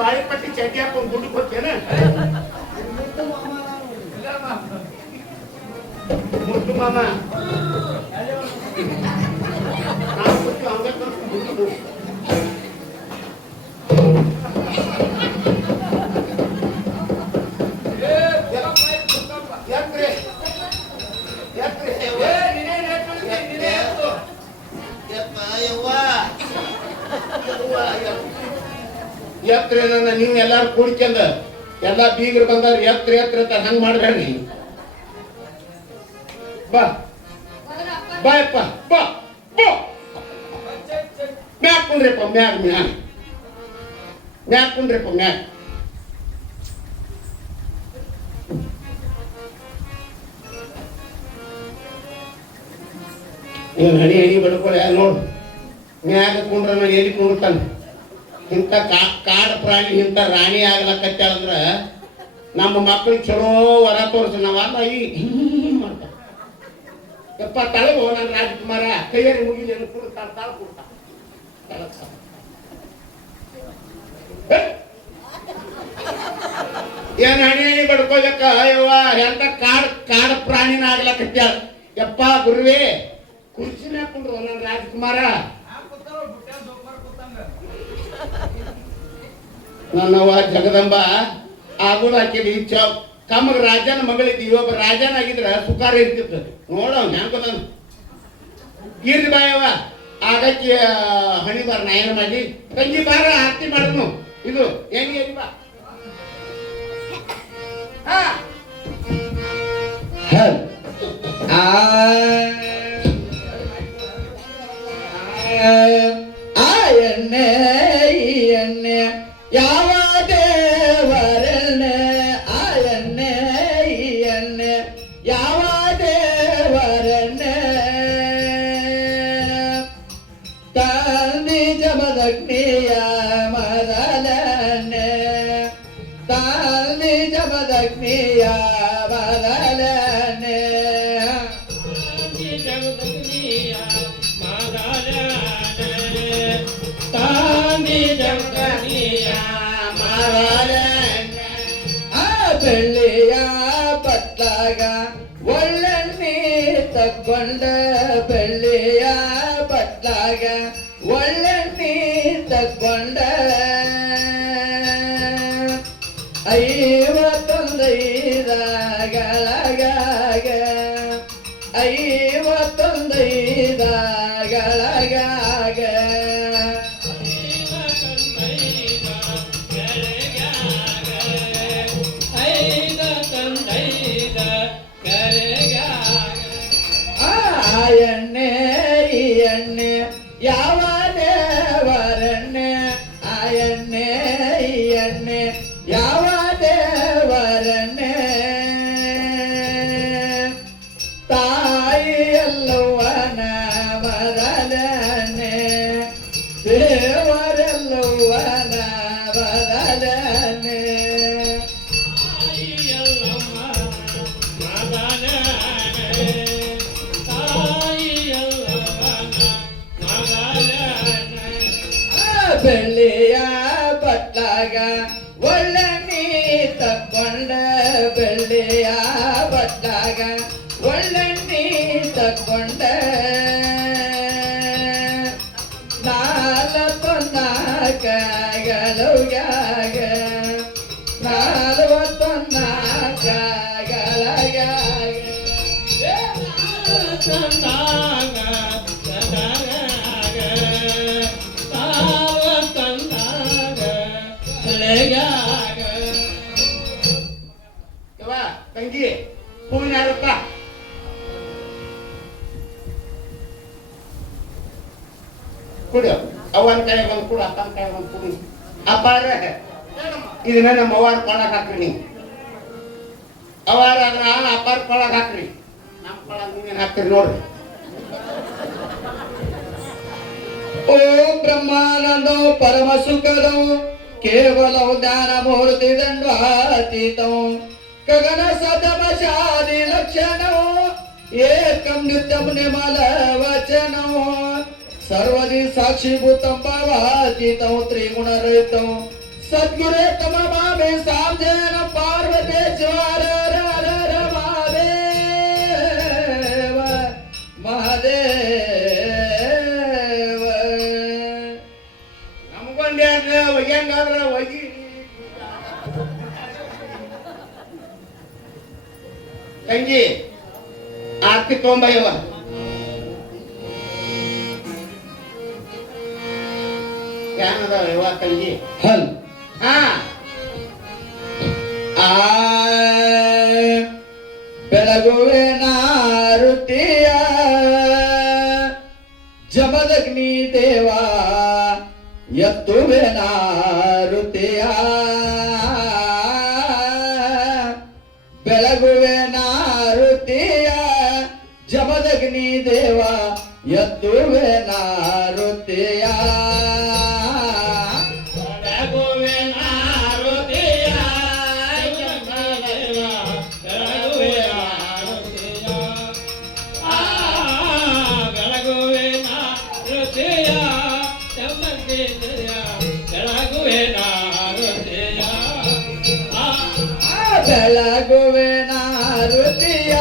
ಬಾಳಿ ಪಟ್ಟಿ ಚಡ್ಡಿ ಹಾಕೊಂಡು ಗುಡ್ಡಕ್ಕೆ ಹೋಗ್ತೇನ ಮುದ್ದು ಮಾಮ ನಾವು ಕೂತು ಹಂಗೆ ಕರ್ಕೊಂಡು ಗುಡ್ಡಕ್ಕೆ ಹೋಗ್ತೀವಿ. ಎತ್ತರ ನೀವು ಎಲ್ಲಾರು ಕೂಡ್ಕೊಂಡ ಎಲ್ಲಾ ಬೀಗರು ಬಂದಾರ ಎತ್ತರ ಅಂತ ಹಂಗ ಮಾಡ್ಬೇಡ್ರಿ. ಬಾ ಬಾಯಪ್ಪ ಬಾ ಮ್ಯಾಕ್ ಕುಂದ್ರಿಪ್ಪ ಮ್ಯಾಕ್ ಕುಂದ್ರಿಪ್ಪ ಮ್ಯಾಕ್. ಇವನ್ ಹಣಿ ಬಡ್ಕೊಳ್ಳಿ ನೋಡು ಮ್ಯಾಗ ಕುಂಡ್ರ ನಾನು ಎಲ್ಲಿ ಕುಂಡ್ತಾನೆ. ಇಂಥ ಕಾಡು ಪ್ರಾಣಿ ಇಂಥ ರಾಣಿ ಆಗ್ಲಕತ್ತಾಳಂದ್ರ ನಮ್ಮ ಮಕ್ಕಳಿಗೆ ಚಲೋ ವರ ತೋರಿಸಿ ನಾವಲ್ಲ ಹಿಂಗ್ ಮಾಡ್ತಾರೆ. ಯಪ್ಪ ತಳಗೋ ನಾನು ರಾಜ್ಕುಮಾರ ಕೈಯಲ್ಲಿ ಮುಗಿಲಿ ಕೊಡ್ತಾಳ ತಾಳ ಕೊಡ್ತಾಳ ಏನ್ ಹಣಿ ಬಡ್ಕೋಬೇಕ ಅಯ್ಯವ್ವ ಎಂತ ಕಾಡು ಪ್ರಾಣಿನ ಆಗ್ಲಕತ್ತಾಳ. ಯಪ್ಪ ಗುರುವೇ ಕುರ್ಚಿನ ಹಾಕೊಂಡ್ರು ನನ್ನ ರಾಜ್ಕುಮಾರ. ನನ್ನವ್ವ ಜಗದಂಬ ಆಗೋದು ಹಾಕಿದ್ವಿ ಕಮ್ಮಗ ರಾಜನ ಮಗಳಿದ್ದೀವಿ. ಒಬ್ಬ ರಾಜನಾಗಿದ್ರ ಸುಖಾರ ಇರ್ತಿತ್ತು ನೋಡ ಹೆಂಗ ಇರ್ಲಿ ಬಾಯವ್ವ ಆಗಕ್ಕೆ ಹಣಿ ಬಾರ ನಾಯನ ಮಾಡಿ ತಂಗಿ ಬಾರ ಆರತಿ ಮಾಡಿದ್ನು. ಇದು ಹೆಂಗೆ ಬಾ ಎಣ್ಣೆ ಈ ಎಣ್ಣೆ ಯಾವ ದೇವರೆಣ್ಣೆ ಆ ಎಣ್ಣೆ ಈ ಎಣ್ಣೆ ಯಾವ ದೇವರೆಣ್ಣೆ ತಾಂದಿ ಜಮದಗ್ನಿಯ ಮೊದಲನೆ ತಾಂದಿ ಜಮದಗ್ನಿಯ ಮೊದಲನೆ ಬೆಳ್ಳಿಯ ಬಟ್ಲಾಗ ಒಳ್ಳೆಣ್ಣೆ ತಕ್ಕೊಂಡ ಬೆಳ್ಳಿಯ ಬಟ್ಲಾಗ ಒಳ್ಳೆಣ್ಣೆ ತಕ್ಕೊಂಡ 55ಗಳಗಾಗ 55ಗಳಗಾಗ ಎಣ್ಣೆ ಈ ಎಣ್ಣೆ ಯಾವ ದೇವರೆಣ್ಣೆ ಆ ಎಣ್ಣೆ ಈ ಎಣ್ಣೆ ಯಾವ ದೇವರೆಣ್ಣೆ ತಾಯಿ ಎಲ್ಲವ್ವನ ಮೊದಲನೆ ದೇವರೆಲ್ಲವ್ವನ ಮೊದಲನೆ ಬೆಳ್ಳಿಯ ಬಟ್ಲಾಗ ಒಳ್ಳೆಣ್ಣೆ ತಕ್ಕೊಂಡ ಬೆಳ್ಳಿಯ ಬಟ್ಲಾಗ ಒಳ್ಳೆಣ್ಣೆ ತಕ್ಕೊಂಡ 44ಗಳಗಾಗ 44 ತಂಗಿ ಹೂವಿನ ಹಾರಪ್ಪ ಕುಡಿಯೋ ಅವನ ಕೈ ಒಂದು ಕೂಡ ಅಪ್ಪನ ಕೈ ಒಂದು ಕುಡಿ. ಅಪ್ಪಾರ ಇದನ್ನ ನಮ್ಮ ಅವ್ವಾರ ಕೊಳ್ಳಕ್ ಹಾಕ್ರಿ ನೀವು ಅವಾರ ಅಪ್ಪಾರ ಕೊಳ್ಳಕ್ ಹಾಕ್ರಿ ನಮ್ಮ ಕೊಳ್ಳಕ್ ನೀವೇನು ಹಾಕ್ತೀರಿ ನೋಡ್ರಿ. ಓಂ ಬ್ರಹ್ಮಾನಂದೋ ಪರಮ ಸುಖದೋ ಕೇವಲ ಜ್ಞಾನ ಮೂರ್ತಿ ದಂಡಾತೀತೋ ಗಗನ ಸತಮಶಾದಿ ಲಕ್ಷಣೋ ಏಕಂ ನಿತ್ಯಂ ನಿರ್ಮಲ ವಚನೋ ಸರ್ವದಿ ಸಾಕ್ಷಿಭೂತಂ ಭಾವಾತೀತೋ ತ್ರಿಗುಣರಹಿತೋ सद्गुरे तम मामे सावधान पार्वतीश्वर महादेव महादेव ನಮ್ಗೊಂದ್ಯಾಗ ಒಯ್ಯಂಗಾದ್ರ ಒಯ್ಯಿ ತಂಗಿ ಆರ್ತಿ ತೊಂಬಯ್ಯವ ಏನದಾವ ಯವ್ವ ತಂಗಿ हल ಹಾ ಆ ಬೆಳಗುವೆ ನಾರುತಿಯ ಜಮದಗ್ನಿ ದೇವ ಎತ್ತುವೆ ನಾರುತಿಯ ಬೆಳಗುವೆ ನಾರುತಿಯ ಜಮದಗ್ನಿ ದೇವ ಎತ್ತುವೆ ನಾರುತಿಯ ಬೆಳಗುವೆ ನಾರುತಿಯ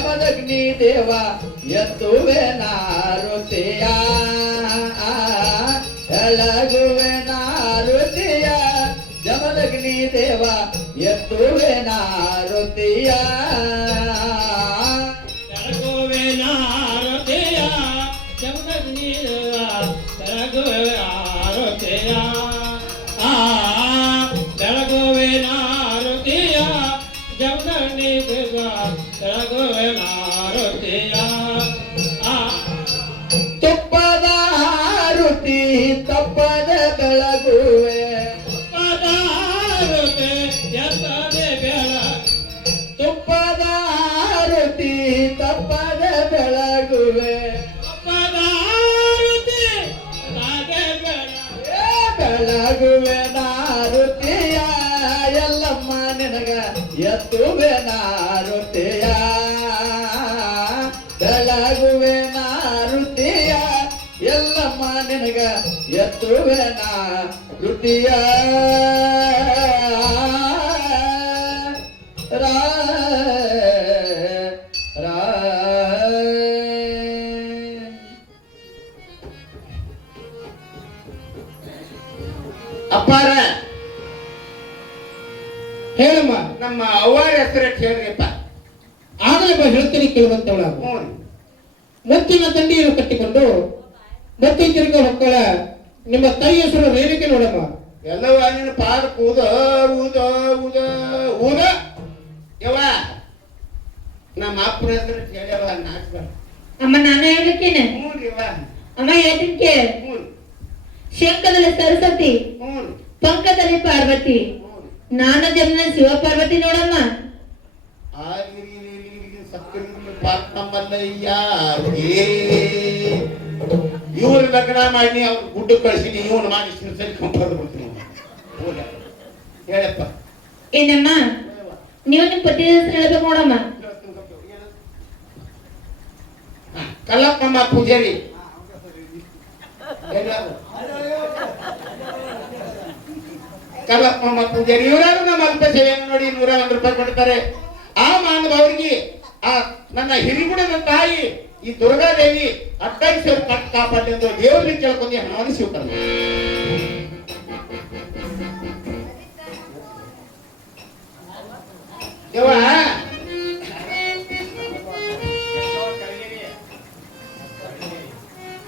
ಜಮದಗ್ನಿ ದೇವ ಎತ್ತುವೆ ನಾರುತಿಯ ಬೆಳಗುವೆ ನಾರುತಿಯ ಜಮದಗ್ನಿ ದೇವ ಎತ್ತುವೆ ನಾರುತಿಯ ಬೆಳಗುವೆ ನಾರುತಿಯ ಜಮದಗ್ನಿ ದೇವ ಬೆಳಗುವೆ ನಾರುತಿಯ ಬೆಳಗುವೆ ನಾರುತಿಯ ಜಮದಗ್ನಿ ದೇವ ಬೆಳಗುವೆ ನಾರುತಿಯ ತುಪ್ಪದ ಆರುತಿ ತಪ್ಪದ ಬೆಳಗುವೆ ಪದಾರುತೆ ಎತ್ತದೆ ಬೆಳ ತುಪ್ಪದ ಆರುತಿ ತಪ್ಪದ ಬೆಳಗುವೆ ಪದಾರುತೆ ಅದೇ ಬೆಳ ಬೆಳಗುವೆ ನಾರುತಿಯ ಎಲ್ಲಮ್ಮ ನಿನಗ ಎತ್ತುವೆ ನಾರುತಿಯ ಬೆಳಗುವೆ ನಾರುತಿಯ ಎಲ್ಲಮ್ಮ ನಿನಗ ಎತ್ತುವೆ ನಾರುತಿಯ ರಾ ರಾ ಅಪ್ಪಾರ ಹೇಳಮ್ಮ ನಮ್ಮ ಅವ್ವಾರ ಹೆಸರು ಹೇಳ್ರಿಪ್ಪ ಆಗಲೇ ಹೇಳ್ತೀನಿ ಕೇಳುವಂತವಳ ಹ್ಞೂ ಮುತ್ತಿನ ದಂಡಿಯನ್ನು ಕಟ್ಟಿಕೊಂಡು ಮತ್ತೆ ತಿರುಗ ಹೊಕ್ಕಳ ನಿಮ್ಮ ತಾಯಿ ಹೆಸರು ರೇಣುಕೆ ನೋಡಮ್ಮ ಎಲ್ಲವ ನಿನ್ನ ಪಾದ ಕೂದ ಊದ ಊದ ಊದ ಯವ್ವ ನಮ್ಮ ಅಪ್ಪನ ಹೆಸರು ಕೇಳ್ಯವ ನಾಚ್ಕ ಅಮ್ಮ ನಾನು ಹೇಳ್ಬೇಕೇನೆ ಹ್ಞೂ ಯವ್ವ ಅಮ್ಮ ಹೇಳ್ತೀನಿ ಕೇಳ ಹ್ಞೂ ಶಂಖದಲ್ಲಿ ಸರಸ್ವತಿ ಹ್ಞೂ ಪಂಕದಲ್ಲಿ ಪಾರ್ವತಿ ನಾನು ಜಮನ ಶಿವ ಪಾರ್ವತಿ ನೋಡಮ್ಮ ಇವ್ರ ಲಗ್ನ ಮಾಡಿ ಅವ್ರ ಗುಡ್ಡ ಕಳ್ಸಿನಿ ಇವನು ಮಾಡಿ ಸರಿ ಕಂಪರ್ದು ಬಿಡ್ತೀನಿ ಹೇಳಪ್ಪ ಏನಮ್ಮ ನೀವು ನಿಮ್ ಪತಿ ಹೆಸರು ಹೇಳ್ಬೇಕು ನೋಡಮ್ಮ ಕಲ್ಲಪ್ಪಮ್ಮ ಪೂಜಾರಿ ಕಲ್ಲಪ್ಪಮ್ಮ ಪೂಜಾರಿ ಇವರಾದ್ರೂ ನಮ್ಮ ಅಲ್ಪ ಸೇವೆಯನ್ನು ನೋಡಿ 101 ರೂಪಾಯಿ ಕೊಡ್ತಾರೆ ಆ ಮಾನವರಿಗೆ ಆ ನನ್ನ ಹಿರಿಗುಡದ ತಾಯಿ ಈ ದುರ್ಗಾದೇವಿ 15,000 ಕಟ್ ಕಾಪಾಡಿ ಎಂದು ದೇವರಿಗೆ ಕೇಳ್ಕೊಂಡು ಹಣವನ್ನು ಸ್ವೀಕಾರ ದೇವ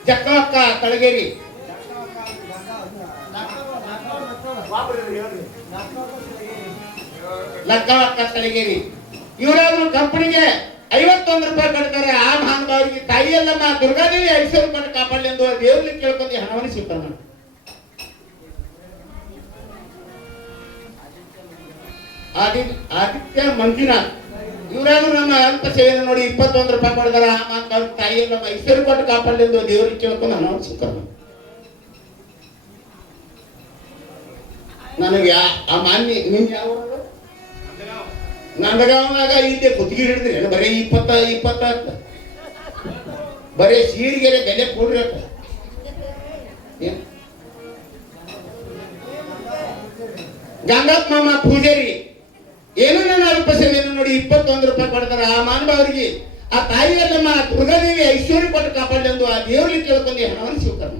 ಜಕ್ಕವಕ್ಕ ತಳಗೇರಿ ಲಕ್ಕವಕ್ಕ ತಳಗೇರಿ ಇವರಾದ್ರೂ ಕಂಪನಿಗೆ 51 ರೂಪಾಯಿ ಕಟ್ತಾರೆ ಆ ಮಹಾನುಭಾವರಿಗೆ ತಾಯಿಯಲ್ಲಮ್ಮ ದುರ್ಗಾದೇವಿ 5,000 ರೂಪಾಯಿ ಕಾಪಾಡಲಿ ಎಂದು ದೇವರಿಗೆ ಕೇಳ್ಕೊಂಡು ಹಣವನ್ನು ಸ್ವೀಕಾರ ಮಾಡಿ ಆದಿತ್ಯ ಮಂಜುನಾಥ್ ಇವರಾದ್ರೂ ನಮ್ಮ ಅಲ್ಪ ಸೇವೆಯನ್ನು ನೋಡಿ 21 ರೂಪಾಯಿ ಕೊಡ್ತಾರೆ ಆ ಮಹಾನುಭಾವರಿಗೆ ತಾಯಿಯಲ್ಲಮ್ಮ 5,000 ರೂಪಾಯಿ ಕಾಪಾಡಲಿ ಎಂದು ದೇವರಿಗೆ ಕೇಳ್ಕೊಂಡು ಹಣವನ್ನು ಸ್ವೀಕಾರ ಮಾಡಿ ನನಗೆ ಆ ಮಾನ್ಯ ನಿಮ್ಗೆ ಯಾವ ನಂದಗಾವನಾಗ ಇದ್ದೆ ಕುತ್ತಿಗೆ ಹಿಡಿದ್ರಿ ಬರೀ 20 ಬರೀ ಸೀರಿಗೆರೆ ಬೆಲೆ ಕೊಡ್ರಿ ಗಂಗಪ್ಪ ಮಾಮ ಪೂಜಾರಿ ಏನೋ ನನ್ನ ಅಲ್ಪ ಸೇವೆಯನ್ನು ನೋಡಿ 21 ರೂಪಾಯಿ ಕೊಡ್ತಾರೆ. ಆ ಮಾನವರಿಗೆ ಆ ತಾಯಿಯಲ್ಲಮ್ಮ ದುರ್ಗಾದೇವಿ ಐಶ್ವರ್ಯ ಕೊಟ್ಟು ಕಾಪಾಡಲೆಂದು ಆ ದೇವರಿಗೆ ಕೇಳ್ಕೊಂಡು ಹಣವನ್ನು ಸ್ವೀಕಾರ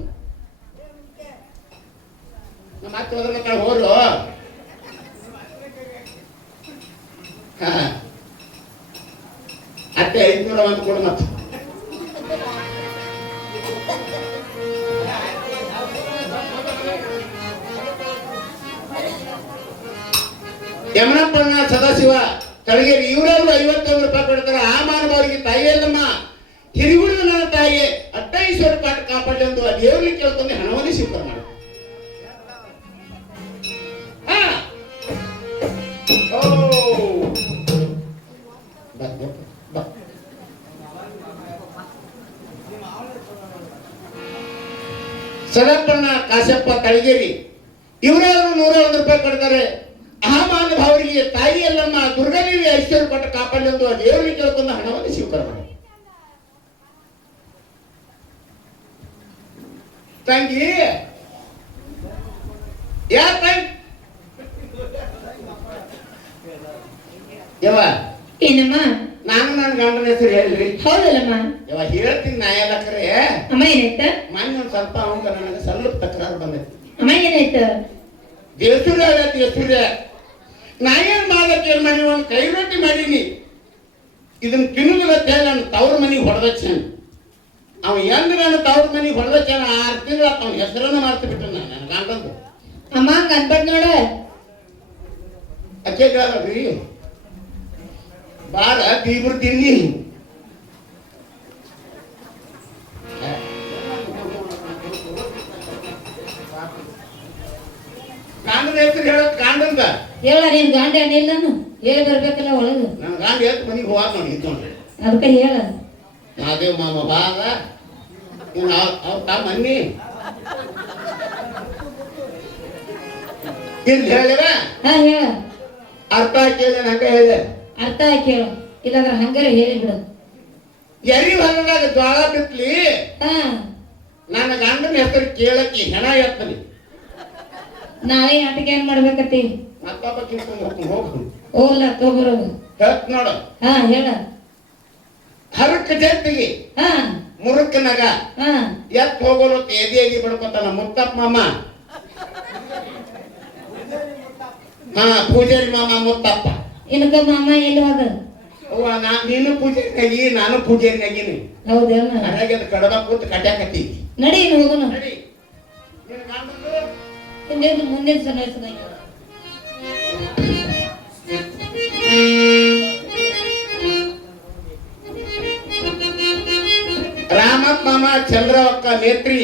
ನಮ್ಮ ಮತ್ತೆ ಹೋದ್ರ ಹೋರು. ಅತ್ತೆ 501 ಕೊಡು ಮತ್ತೆ. ಯಮನಪ್ಪಣ್ಣ ಸದಾಶಿವ ತಳಗೇರಿ ಇವರಾದ್ರು 51 ರೂಪಾಯಿ ಕೊಡ್ತಾರೆ. ಆ ಮಾನವರಿಗೆ ತಾಯಿಯಲ್ಲಮ್ಮ ಹಿರಿಗುಡಿದ ನನ್ನ ತಾಯಿ 25 ರೂಪಾಯಿ ಕಾಪಾಡಲೆಂದು ಆ ದೇವರಿಗೆ ಕೇಳ್ಕೊಂಡು ಹಣವನ್ನು ಸ್ವೀಕಾರ ಮಾಡಿ. ಸದಪ್ಪಣ್ಣ ಕಾಶಪ್ಪ ತಳಗೇರಿ ಇವರಾದ್ರು 101 ರೂಪಾಯಿ ಕೊಡ್ತಾರೆ. ಆ ಮಾನವರಿಗೆ ತಾಯಿಯಲ್ಲಮ್ಮ ದುರ್ಗಾದೇವಿ ಐಶ್ವರ್ಯ ಕೊಟ್ಟು ಕಾಪಾಡಲೆಂದು ಆ ದೇವರಿಗೆ ಕೇಳ್ಕೊಂಡು ಹಣವನ್ನು ಸ್ವೀಕಾರ ಮಾಡಿ. ತಂಗಿ ಯಾಕ ಯವ ಏನಮ್ಮ? ನಾನು ನನ್ನ ಗಂಡನ ಹೆಸರು ಹೇಳ್ರಿ. ಹೌದಲ್ಲಮ್ಮ? ಯವ ಹೇಳ್ತೀನಿ ನಾ ಎಲ್ಲಕ್ರೆ. ಅಮ್ಮ ಏನಾಯ್ತ? ಮೊನ್ನೆ ಒಂದ್ ಸ್ವಲ್ಪ ಅವಂಗ ನನಗೆ ಸ್ವಲ್ಪ ತಕರಾರು ಬಂದೈತಿ. ಅಮ್ಮ ಏನಾಯ್ತ? ದೇವಸೂರ್ಯ ನಾ ಏನ್ ಮಾಡಕ್ಕೆ ಏನ್ ಮಾಡಿ ಒಂದು ಕೈ ರೊಟ್ಟಿ ಮಾಡೀನಿ. ಇದನ್ನ ತಿನ್ನುವುದಕ್ಕೆ ನಾನು ತವ್ರ ಮನೆಗೆ ಹೊಡೆದಚ್ಚೇನು. ಅವ ಎಂದ ನಾನು ತವ್ರ ಮನೆಗೆ ಹೊಡೆದಚ್ಚೇನ 6 ತಿಂಗಳ ಅವನ ಹೆಸರನ್ನ ಮಾರ್ತು ಬಿಟ್ಟು ನಾನು ನನ್ನ ಗಂಡಂದು. ಅಮ್ಮ ಹಂಗ ಅನ್ಬಾರ್ದು ನೋಡ. ಅಕ್ಕೇ ರೀ ಬಾರ ತೀಬ್ರು ತಿನ್ನಿ. ಗಂಡನ ಹೆಸರು ಹೇಳಕ್ ಗಂಡಂದ ಹೇಳ ನೀನ್ ಗಾಂಡ ಏನಿಲ್ಲನು ಹೇಳಿ ಬರ್ಬೇಕಲ್ಲ ಒಳಗ. ನನ್ನ ಗಂಡ ಎತ್ತು ಮನೆಗೆ ಹೋಗ ನೋಡಿ ಇತ್ತೊಂಡ್ರಿ ಅದಕ್ಕೆ ಹೇಳ ನಾದೇವ್ ಮಾಮ ಬಾಗ ಅವ್ರ ತಾ ಮನ್ನಿ ಇಲ್ಲಿ ಹೇಳಿರ ಹಾ ಹೇಳ. ಅರ್ಥ ಕೇಳಿ ಹಂಗ ಹೇಳಿದೆ. ಅರ್ಥ ಆಯ್ತು ಹೇಳು, ಇಲ್ಲಾಂದ್ರೆ ಹಂಗಾರೆ ಹೇಳಿ ಬಿಡು. ಎರಿ ಹೊಲದಾಗ ಜ್ವಾಳ ಬಿತ್ಲಿ ಹಾ ನನ್ನ ಗಂಡನ ಹೆಸರು ಕೇಳಕ್ಕೆ ಹೆಣ ಎತ್ತಲಿ. ನಾಳೆ ಆಟಕ್ಕೆ ಏನ್ ಮಾಡ್ಬೇಕತ್ತಿ? ಮತ್ತೊಬ್ಬ ಕಿತ್ಕೊಂಡು ಹೋಗ್ಕೊಂಡು ಹೋಗು ಹೋಗ್ಲ ತಗೋಬರೋ. ಹೇಳ್ತ ನೋಡು. ಹಾ ಹೇಳ. ಹರಕ್ಕ ಜತ್ತಿಗೆ ಹಾ ಮುರುಕನಾಗ ಹಾ ಎತ್ ಹೋಗೋಲು ಎದಿ ಬಿಡ್ಕೊತಾನ ಮುತ್ತಪ್ಪ ಮಾಮ. ಹಾ ಪೂಜಾರಿ ಮಾಮ ಮುತ್ತಪ್ಪ. ಇನ್ಕ ಮಾಮ ಎಲ್ಲಿ ಹೋದ? ಅವ್ವ ನೀನು ಪೂಜಾರಿನಾಗಿ ನಾನು ಪೂಜಾರಿನಾಗಿನಿ. ಹೌದೇನ? ಹಾಗಾಗಿ ಅದು ಕಡಬ ಕೂತ್ ಕಟ್ಯಾಕತ್ತಿ. ನಡಿ ಇನ್ನು ಹೋಗೋಣ. ನಡಿ ನಿನ್ನ ಗಂಡಂದು ಹಿಂದೇನು ಮುಂದಿನ ಸಲ ರಾಮಪ್ಪ ಮಾಮ ಚಂದ್ರವಕ್ಕ ನೇತ್ರಿ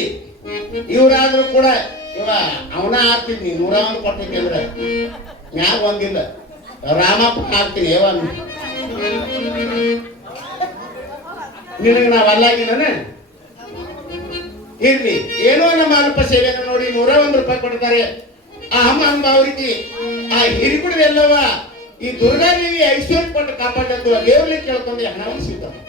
ಇವರಾದ್ರೂ ಕೂಡ ಇವ ಅವನ ಹಾಕ್ತಿದ್ನಿ 101 ಕೊಟ್ಟಿದ್ದೆ ಅಂದ್ರೆ ಮ್ಯಾಗ ಒಂದಿಲ್ಲ ರಾಮಪ್ಪ ಹಾಕ್ತೀನಿ. ಯಾವ ನಿನಗೆ ನಾವು ಅಲ್ಲಾಗಿದ್ದಾನೆ ಇರ್ಲಿ. ಏನೋ ನಮ್ಮ ಅಲ್ಪ ಸೇವೆಯನ್ನು ನೋಡಿ 101 ರೂಪಾಯಿ ಕೊಡ್ತಾರೆ. ಆ ಅಮ್ಮ ಅವರಿಗೆ ಆ ಹಿರಿಕುಡವೆಲ್ಲವ ಈ ದುರ್ಗಾದೇವಿ ಐಶ್ವರ್ಯ ಕೊಟ್ಟು ಕಾಪಾಡದ್ದು ದೇವರಿಗೆ ಕೇಳ್ಕೊಂಡು ಹಣವನ್ನು ಸಿಗ್ತಾರೆ.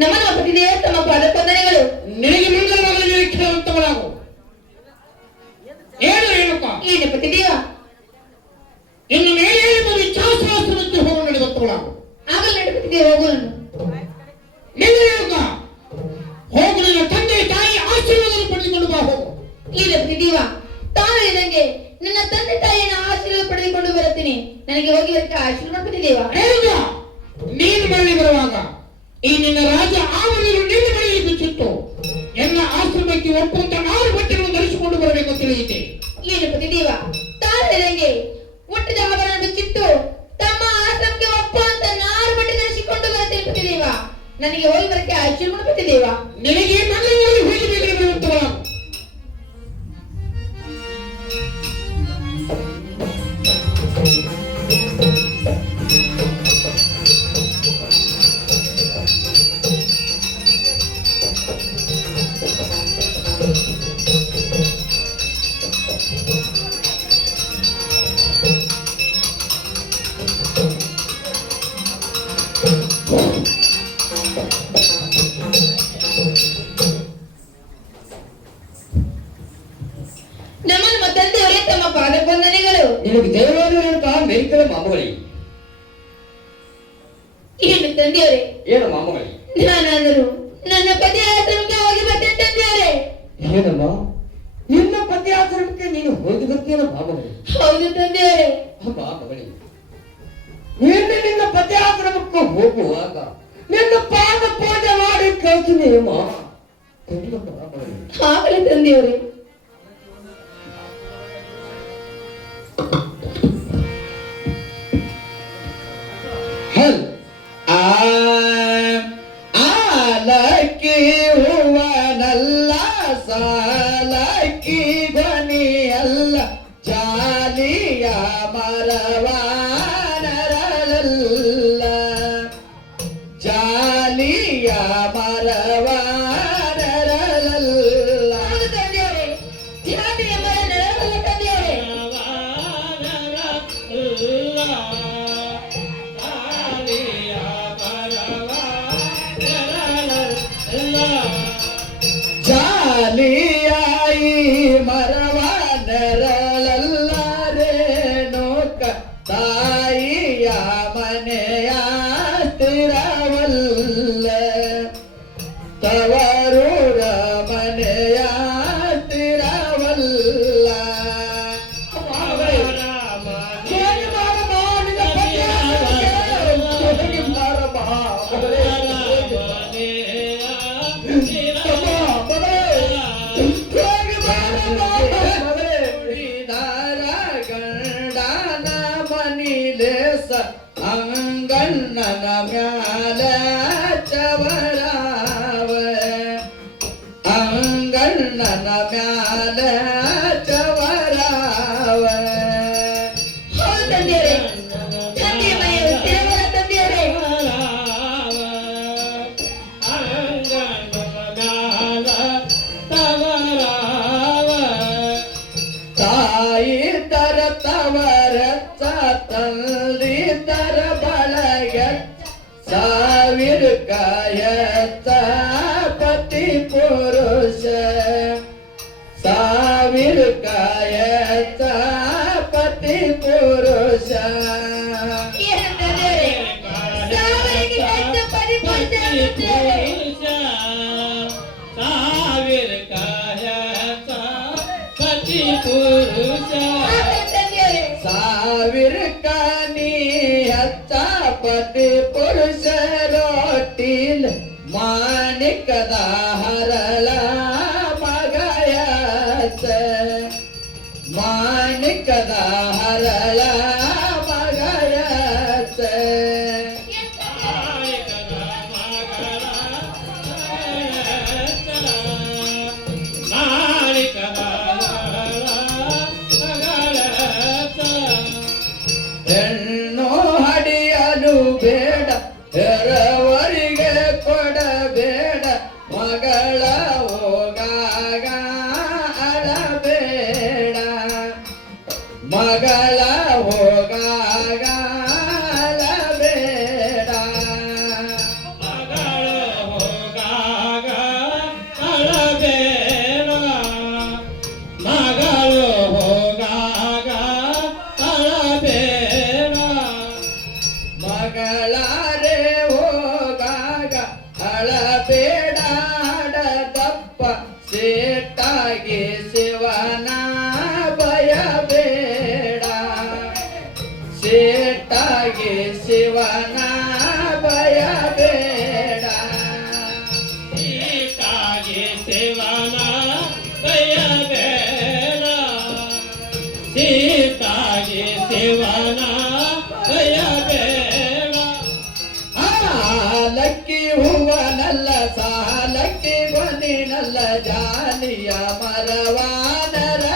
ನಮನ ಪತಿದೇವ ತಮ್ಮ ಪಾದಪಂದನೆಗಳು. ನಿನಗೆ ಮಂಗಲವಾಗಲಿ ಕೇಳುವಂತವರಾಗು. ಏನು ರೇಣುಕ? ಏನು ಪತಿದೇವ? ಇನ್ನು ಮೇಲೆ ವಿಚಾರಶಾಸ್ತ್ರಕ್ಕೆ ಹೋಗಿ ನಡೆಯುವಂತವರಾಗು. ಆಗಲ್ಲ ನಡೆ ಪತಿದೇವ, ಹೋಗೋಣ. ನಿನ್ನ ರೇಣುಕ ಹೋಗು, ನಿನ್ನ ತಂದೆ ತಾಯಿ ಆಶೀರ್ವಾದವನ್ನು ಪಡೆದುಕೊಂಡು ಬಾ ಹೋಗು. ಇಲ್ಲ ಪತಿದೇವ, ತಾನು ಇದಂಗೆ ನನ್ನ ತಂದೆ ತಾಯಿನ ಆಶೀರ್ವಾದ ಪಡೆದುಕೊಂಡು ಬರುತ್ತೀನಿ. ನನಗೆ ಹೋಗಿ ಬರಕ್ಕೆ ಆಶೀರ್ವಾದ ಪತಿದೇವ. ರೇಣುಕ ನೀನು ಮರಳಿ ಬರುವಾಗ ಈ ನಿನ್ನ ರಾಜ ಆವರಣಗಳು ನಿನ್ನ ಮನೆಯಲ್ಲಿ ಬಿಚ್ಚಿತ್ತು. ಎಲ್ಲ ಆಶ್ರಮಕ್ಕೆ ಒಪ್ಪುವಂತ 4 ಬಟ್ಟೆಗಳನ್ನು ಧರಿಸಿಕೊಂಡು ಬರಬೇಕು ತಿಳಿಯಿತೆ. ಏನು ಪತಿದೇವ, ತಾನು ಇದಂಗೆ ಹುಟ್ಟಿದ ಆಭರಣ ಬಿಚ್ಚಿಟ್ಟು ತಮ್ಮ ಆಶ್ರಮಕ್ಕೆ ಒಪ್ಪುವಂತ 4 ಬಟ್ಟೆ ಧರಿಸಿಕೊಂಡು ಬರುತ್ತೇನೆ ಪತಿದೇವ. ನನಗೆ ಹೋಗಿ ಬರಕ್ಕೆ ಆಶೀರ್ವಾದ ಪತಿದೇವ. ನಿನಗೆ ಮಂಗಳವಾಗಿ ಹೋಗಿ ನಮ್ಮ ತಂದೆಯವರೇ ತಮ್ಮ ಪಾದ ವಂದನೆಗಳು. ನಿನಗೆ ದೇವರಾದಂತಹ ಮೆರಿಕಲ ಮಾಮುಗಳಿಗೆ. ಏನು ತಂದೆಯವರೇ? ಏನು ಮಾಮುಗಳಿಗೆ? ನಾನಾದರೂ ನನ್ನ ಪತಿ ಆಶ್ರಮಕ್ಕೆ ಹೋಗಿ ಬರ್ತೇನೆ ತಂದೆಯವರೇ. ಏನಮ್ಮ ನಿನ್ನ ಪತಿ ಆಶ್ರಮಕ್ಕೆ ನೀನು ಹೋಗಿ ಬರ್ತೀಯಲ್ಲ ಮಾಮುಗಳಿಗೆ? ಹೌದು ತಂದೆಯವರೇ. ಅಮ್ಮ ಮಗಳಿಗೆ, ನೀನು ನಿನ್ನ ಪತಿ ಆಶ್ರಮಕ್ಕೆ ಹೋಗುವಾಗ ನಿನ್ನ ಪಾದ ಪೂಜೆ ಮಾಡಿ ಕಳ್ತೀನಿ ಅಮ್ಮ. ಆಗಲೇ ತಂದೆಯವರೇ. ಆಲಕ್ಕಿ ಹೂವನಲ್ಲ ಸಾಲಕ್ಕಿ ಗೊನೆಯಲ್ಲ ಜಾಲಿಯ ಮರವಾನರಳಲ್ಲ ಜಾಲಿಯ ಮರವಾನರಳಲ್ಲ. ಹೌದು ತಂದೆಯವರೇ, ಜಾತಿಯ ಮರ ನರಳಲ್ಲ ತಂದೆಯವರೇ. ಜಾಲಿಯಾಯಿ ಮರವ ನೆರಳಲ್ಲ ರೇಣುಕ ತಾಯಿಯ ಮನೆಯ ಸ್ಥಿರವಲ್ಲ ತವರೂರ ಮನೆಯ ಸ್ಥಿರವಲ್ಲ. ಗಂಡನ ಮನಿಲೇಸ ಅಂಗಣ್ಣನ ಮ್ಯಾಲ ಚವರಾವ ಅಂಗಣ್ಣನ ಮ್ಯಾಲ ಚವರಾವ. ಹೌದು ತಂದೆಯವರೇ, ತಂದೆಯ ಮನೆಯು ಸ್ಥಿರವಲ್ಲ ತಂದೆಯವರೇ. ತಾಯಿ ತರ ತವರಚ್ಚ ತಂದಿ ತರ ಬಳಗ ಸಾವಿರ ಕಾಯತ್ತ ಪತಿ ಪುರುಷ ಸಾವಿರ ಕಾಯತ್ತ ಪತಿ ಪುರುಷ. ಏನು ತಂದೆಯವರೇ, ಸಾವಿರಕ್ಕೆ ಹೆಚ್ಚು ಪರಿಪೂರ್ಣ ತಂದೆಯವರೇ. ಹೌದು ತಂದೆಯವರೇ. ಸಾವಿರ ಕಾನಿ ಹತ್ತ ಪತಿ ಪುರುಷ ರೋಟಿಲ್ ಮಾಣಿಕದ ಹರಳ ಮಗಯತ ಮಾಣಿಕದ ಹರಳ ಮಗಯತ. ಹೆಣ್ಣು ಹಡಿಯಲು ಬೇಡ ಎರವರಿಗೆ ಕೊಡಬೇಡ ಮಗಳ ಹೋಗಾಗ ಅಳಬೇಡ ಮಗಳ ಹೋಗಾಗ ಅಳಬೇಡ. ಮಗಳಾರೆ ಹೋಗಾಗ ಅಳಬೇಡ ತಪ್ಪ ಸೇಟಾಗಿ ಶಿವನ ಬಯಬೇಡ ಸೇಟಾಗಿ ಶಿವನ ಬಯಬೇಡ. ಆಲಕ್ಕಿ ಹೂವನಲ್ಲ ಸಾಲಕ್ಕಿ ಗೊನಿನಲ್ಲ ಜಾಲಿಯ ಮರವಾನರಳಲ್ಲ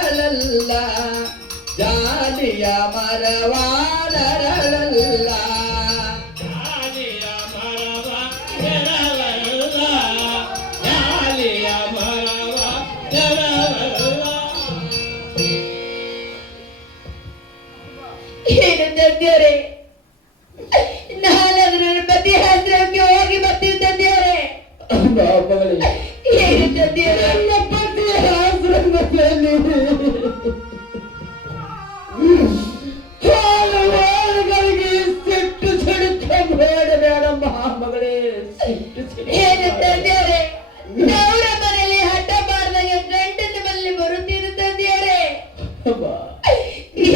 ಜಾಲಿಯ ಮರವಾನರಳಲ್ಲ. ಜಾಲಿಯ ಮರ ತಂದೆಯವರೇ. ನನ್ನ ಪತಿಯ ಆಶ್ರಮದಲ್ಲಿ ಹಾಳುಗಳಿಗೆ ಸಿಟ್ಟು ಸಿಡುತ್ತ ಬೇಡ ಮಹಾಮಗಳೇ, ಸಿಟ್ಟು ಏನು ತಂದೆಯವರೇ, ತವರ ಮನೆಯಲ್ಲಿ ಹಠ ಬಾರ್ದಂಗೆ ಗಂಡನ ಮನೆಯಲ್ಲಿ ಬರುತ್ತೀರು ತಂದೆಯವರೇ.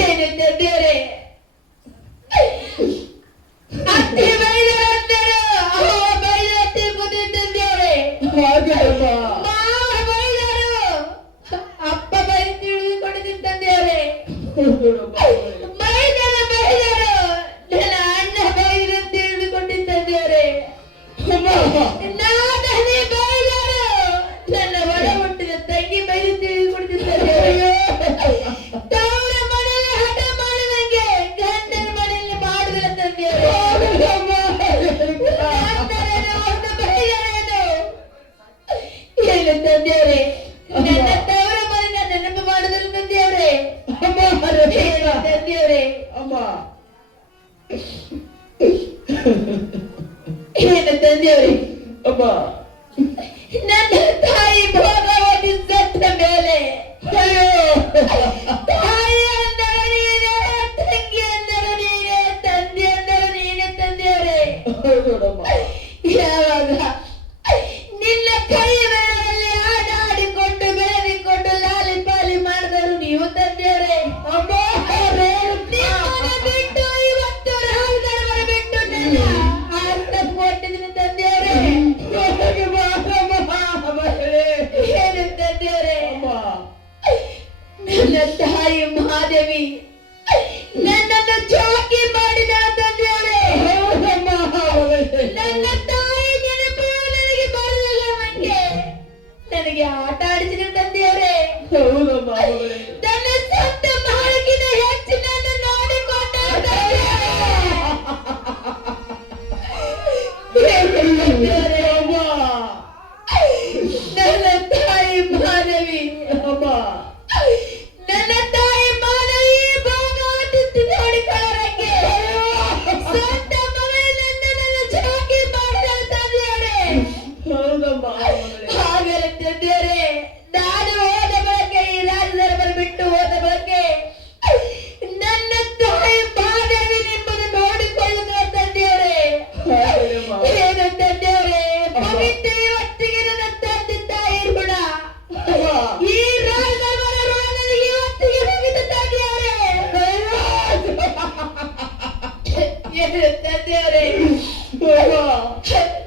ಏನು ತಂದೆಯವರೇ, ಅತ್ತೆ ಬೈದರು, ಅವ್ವ ಬೈದತ್ತೆ ಬುದ್ಧಿ ತಂದೆಯವರೇ. ಮಾವ ಬೈದರು, ಅಪ್ಪ ಬೈದು ತಿಳಿದುಕೊಂಡಿದ್ದು ತಂದೆಯವರೇ. ಬೈದರು ನನ್ನ ಅಣ್ಣ ಬೈದು ತಿಳಿದುಕೊಂಡಿದ್ದು ತಂದೆಯವರೇ. ನಾನೇ ಬೈದರು, ನನ್ನ ಒಡ ಹುಟ್ಟಿದ ತಂಗಿ ಬೈದು ತಿಳಿದುಕೊಂಡಿದ್ದು ತಂದೆಯವರೇ. ತವರ ಮನೆಯಲ್ಲಿ ಹಠ ಮಾಡಿದಂಗೆ ಗಂಡನ ಮನೆಯಲ್ಲಿ ಮಾಡುವುದಿಲ್ಲ ತಂದೆಯವರೇ. ಏನು ತಂದೆಯವರೇ, ನನ್ನ ತವರ ಮನೆಯ ನೆನಪು ಮಾಡಿದ್ರು ತಂದೆಯವರೇ. ತಂದೆಯವರೇ, ಏನು ತಂದೆಯವರೇ, ನನ್ನ ತಾಯಿ ಭೋಗವಾಗಿ ಸತ್ತ ಮೇಲೆ ತಾಯಿ ಅಂದರೆ ನೀನೇ, ತಂಗಿ ಅಂದರೆ ನೀನೇ, ತಂದೆ ಅಂದರೆ ನೀನೇ ತಂದೆಯವರೇ. ಯಾವಾಗ ನಿನ್ನ ಕೈ ಬೆರಳಲ್ಲಿ ಆಡಿಕೊಂಡು ಬೆಳೆದಿಕೊಂಡು ಲಾಲಿ ಪಾಲಿ ಮಾಡಿದರು ನೀವು ತಂದೆಯವರೇ. ನಿಮ್ಮನ್ನ ಬಿಟ್ಟು ಇವತ್ತು ರಾಜಧರ್ಮರ ಬಿಟ್ಟು ನನ್ನ ಆಸ್ತ ಕೊಟ್ಟಿದ್ದೀನಿ ತಂದೆಯವರೇ. ಏನು ತಂದೆಯವರೇ, ನನ್ನ ತಾಯಿ ಮಹಾದೇವಿ ನನ್ನನ್ನು ಚೌಕಿ ಮಾಡಿದ ತಂದೆಯವರೇ. ನನ್ನ ತಾಯಿ ನೆನಪು ನನಗೆ ಬರಲಿಲ್ಲ, ನನಗೆ ಆಟ ಆಡಿಸಿದ ತಂದೆಯವರೇ. ನನ್ನ ಸ್ವಂತ ಮಗಳಿಗಿಂತ ಹೆಚ್ಚು ನನ್ನ ನೋಡಿಕೊಂಡ ನನ್ನ ತಾಯಿ ಮಾನವಿ, ನನ್ನ ತಾಯಿ ಮಾನವಿ ಭಾಗವತಿ ನೋಡಿಕೊಳ್ಳೋರಂಗೆ ಸ್ವಂತ ಮಗಳಿಂದ ನನ್ನ ಚೌಕಿ ಮಾಡಿದ ತಂದೆಯವರೇ. ಹಾಗಲ್ಲ ತಂದೆಯವರೇ, ನಾನು ಹೋದ ಬಳಕೆ ಈ ರಾಜಧರ್ಮರ ಬಿಟ್ಟು ಹೋದ ಬಳಕೆ ನನ್ನ ತಾಯಿ ಮಾನವಿ ನಿಮ್ಮನ್ನು ನೋಡಿಕೊಳ್ಳುವ ತಂದೆಯವರೇ. ಏನು ತಂದೆಯವರೇ, ಪವಿತ್ರ ಇವತ್ತಿಗೆ ನನ್ನ ತಂದೆ ತಾಯಿ ಋಣ, ಈ ರಾಜಧರ್ಮರ ಋಣ ನನಗೆ ಇವತ್ತಿಗೆ ಮುಗಿದ ತಂದೆಯವರೇ. ಏನು ತಂದೆಯವರೇ,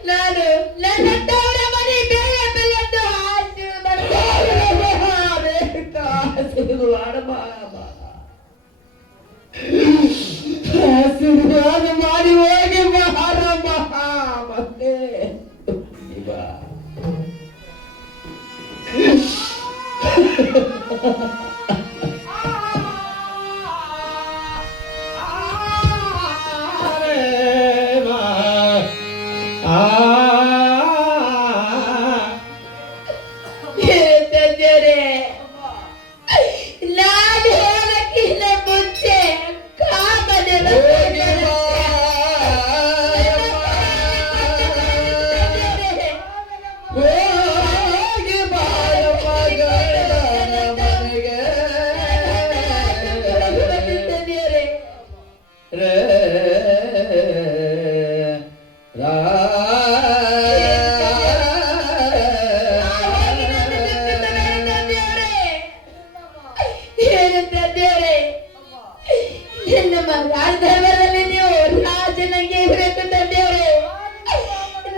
ನಾನು ನನ್ನ ತವರ ಮನೆ ಬೇಗ ಬೆಳೆದು ಆಶೀರ್ವಾದ ಮಾಡಿ ಹೋಗಿ ಮತ್ತೆ ತಂದೆಯವರೇ, ನಾನು ಹೋಗಕ್ಕಿಂತ ಮುಂಚೆ ಕಾಮನೆಲ್ಲ ನಮ್ಮ ರಾಜಧರ್ಮದಲ್ಲಿ ನೀವು ರಾಜನಾಗಿ ಇರಬೇಕು ತಂದೆಯವರೇ.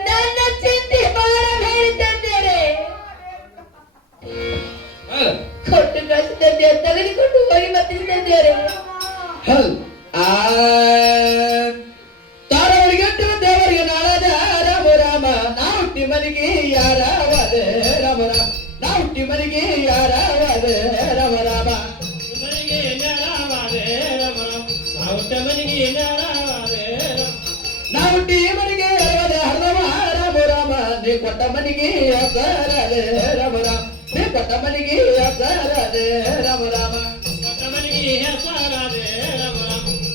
ನನ್ನ ಚಿಂತೆ ಬಹಳ ಬೇರೆ ತಂದೆಯವರೇ. ಕೊಟ್ಟು ಕಳಿಸಿ ತಂದೆಯವರು ತೆಗೆದುಕೊಂಡು ಹೋಗಿ ಬರ್ತೀನಿ ತಂದೆಯವರೇ. ತಾರವಳಿಗೆ ದೇವರಿಗೆ ನಾಳದ ರಾಮ ರಾಮ ನಾವುಟ್ಟಿ ಮನೆಗೆ ಯಾರಾವದ ರಾಮ ರಾಮ ನಾವುಟ್ಟಿ ಮನೆಗೆ ಯಾರಾವದ ರಾಮ ರಾಮ ನಾವುಟ್ಟಿ ಮನೆಗೆ ಹರದವ ರಾಮ ರಾಮ ನೀ ಕೊಟ್ಟ ಮನೆಗೆ ಅಸರದೆ ರಾಮ ರಾಮ ನೀ ಕೊಟ್ಟ ಮನೆಗೆ ಅಸರದೆ ರಾಮ ರಾಮ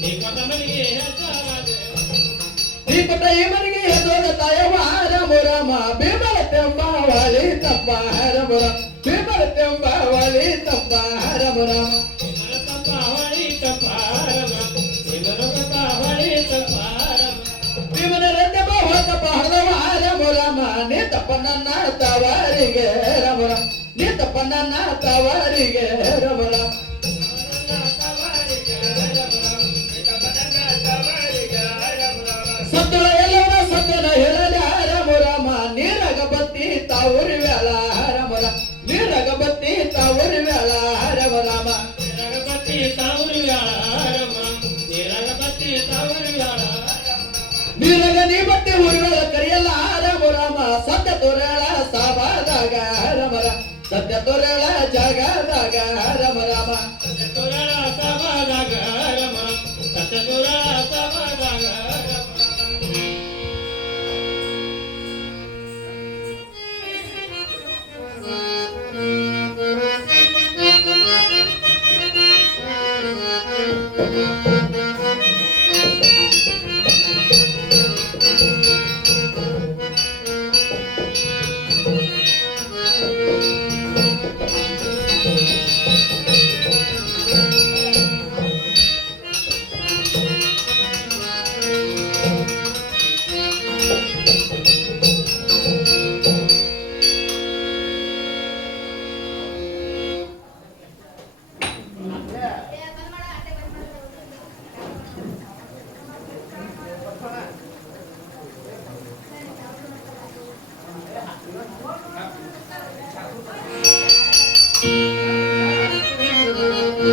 ನೀ ಕೊಟ್ಟ ಈ ಮನೆಗೆ ಹೆಸರ ತಾಯವ ರಾಮ ರಾಮ ಬೇಮಲ ತೆಂಬ ವಾಲಿ ತಪ್ಪ ರಮ ವಿಮಲ ತೆಂಬಾವಳಿ ತಪ್ಪ ರಮ ರಾಮ ವಿಮಲ ರಂಗ ತಪ್ಪ ಹರದವ ರಮ ರಾಮ ನೀ ತಪ್ಪ ನನ್ನ ತವರಿಗೆ ರಮ ರಾಮ ನೀ ತಪ್ಪ ನನ್ನ ತವರಿಗೆ ರಮ ರಾಮ ಸತ್ತಳ ಎಲ್ಲವರ ಸತ್ಯನ ಹೇಳಲ ರಮ ರಾಮ ನೀರಗ ಬತ್ತಿ ತಾವುರಿ ವ್ಯಾಳ ರಮ ರಾಮ ನೀರಗ ಬತ್ತಿ ತಾವುರಿ ವ್ಯಾಳ ರಮ ರಾಮ ನೀರಗ ನೀ ಬತ್ತಿ ಉರಿಗಳ ಕರಿಯಲ್ಲ ರಮ ರಾಮ ಸತ್ಯ ತೋರಳ ಸಾಬಾದಾಗ ರಮ ರಾಮ ಸತ್ಯ ತೋರಳ ಜಗದಾಗ ರಮ ರಾಮ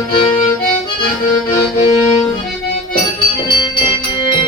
Thank you.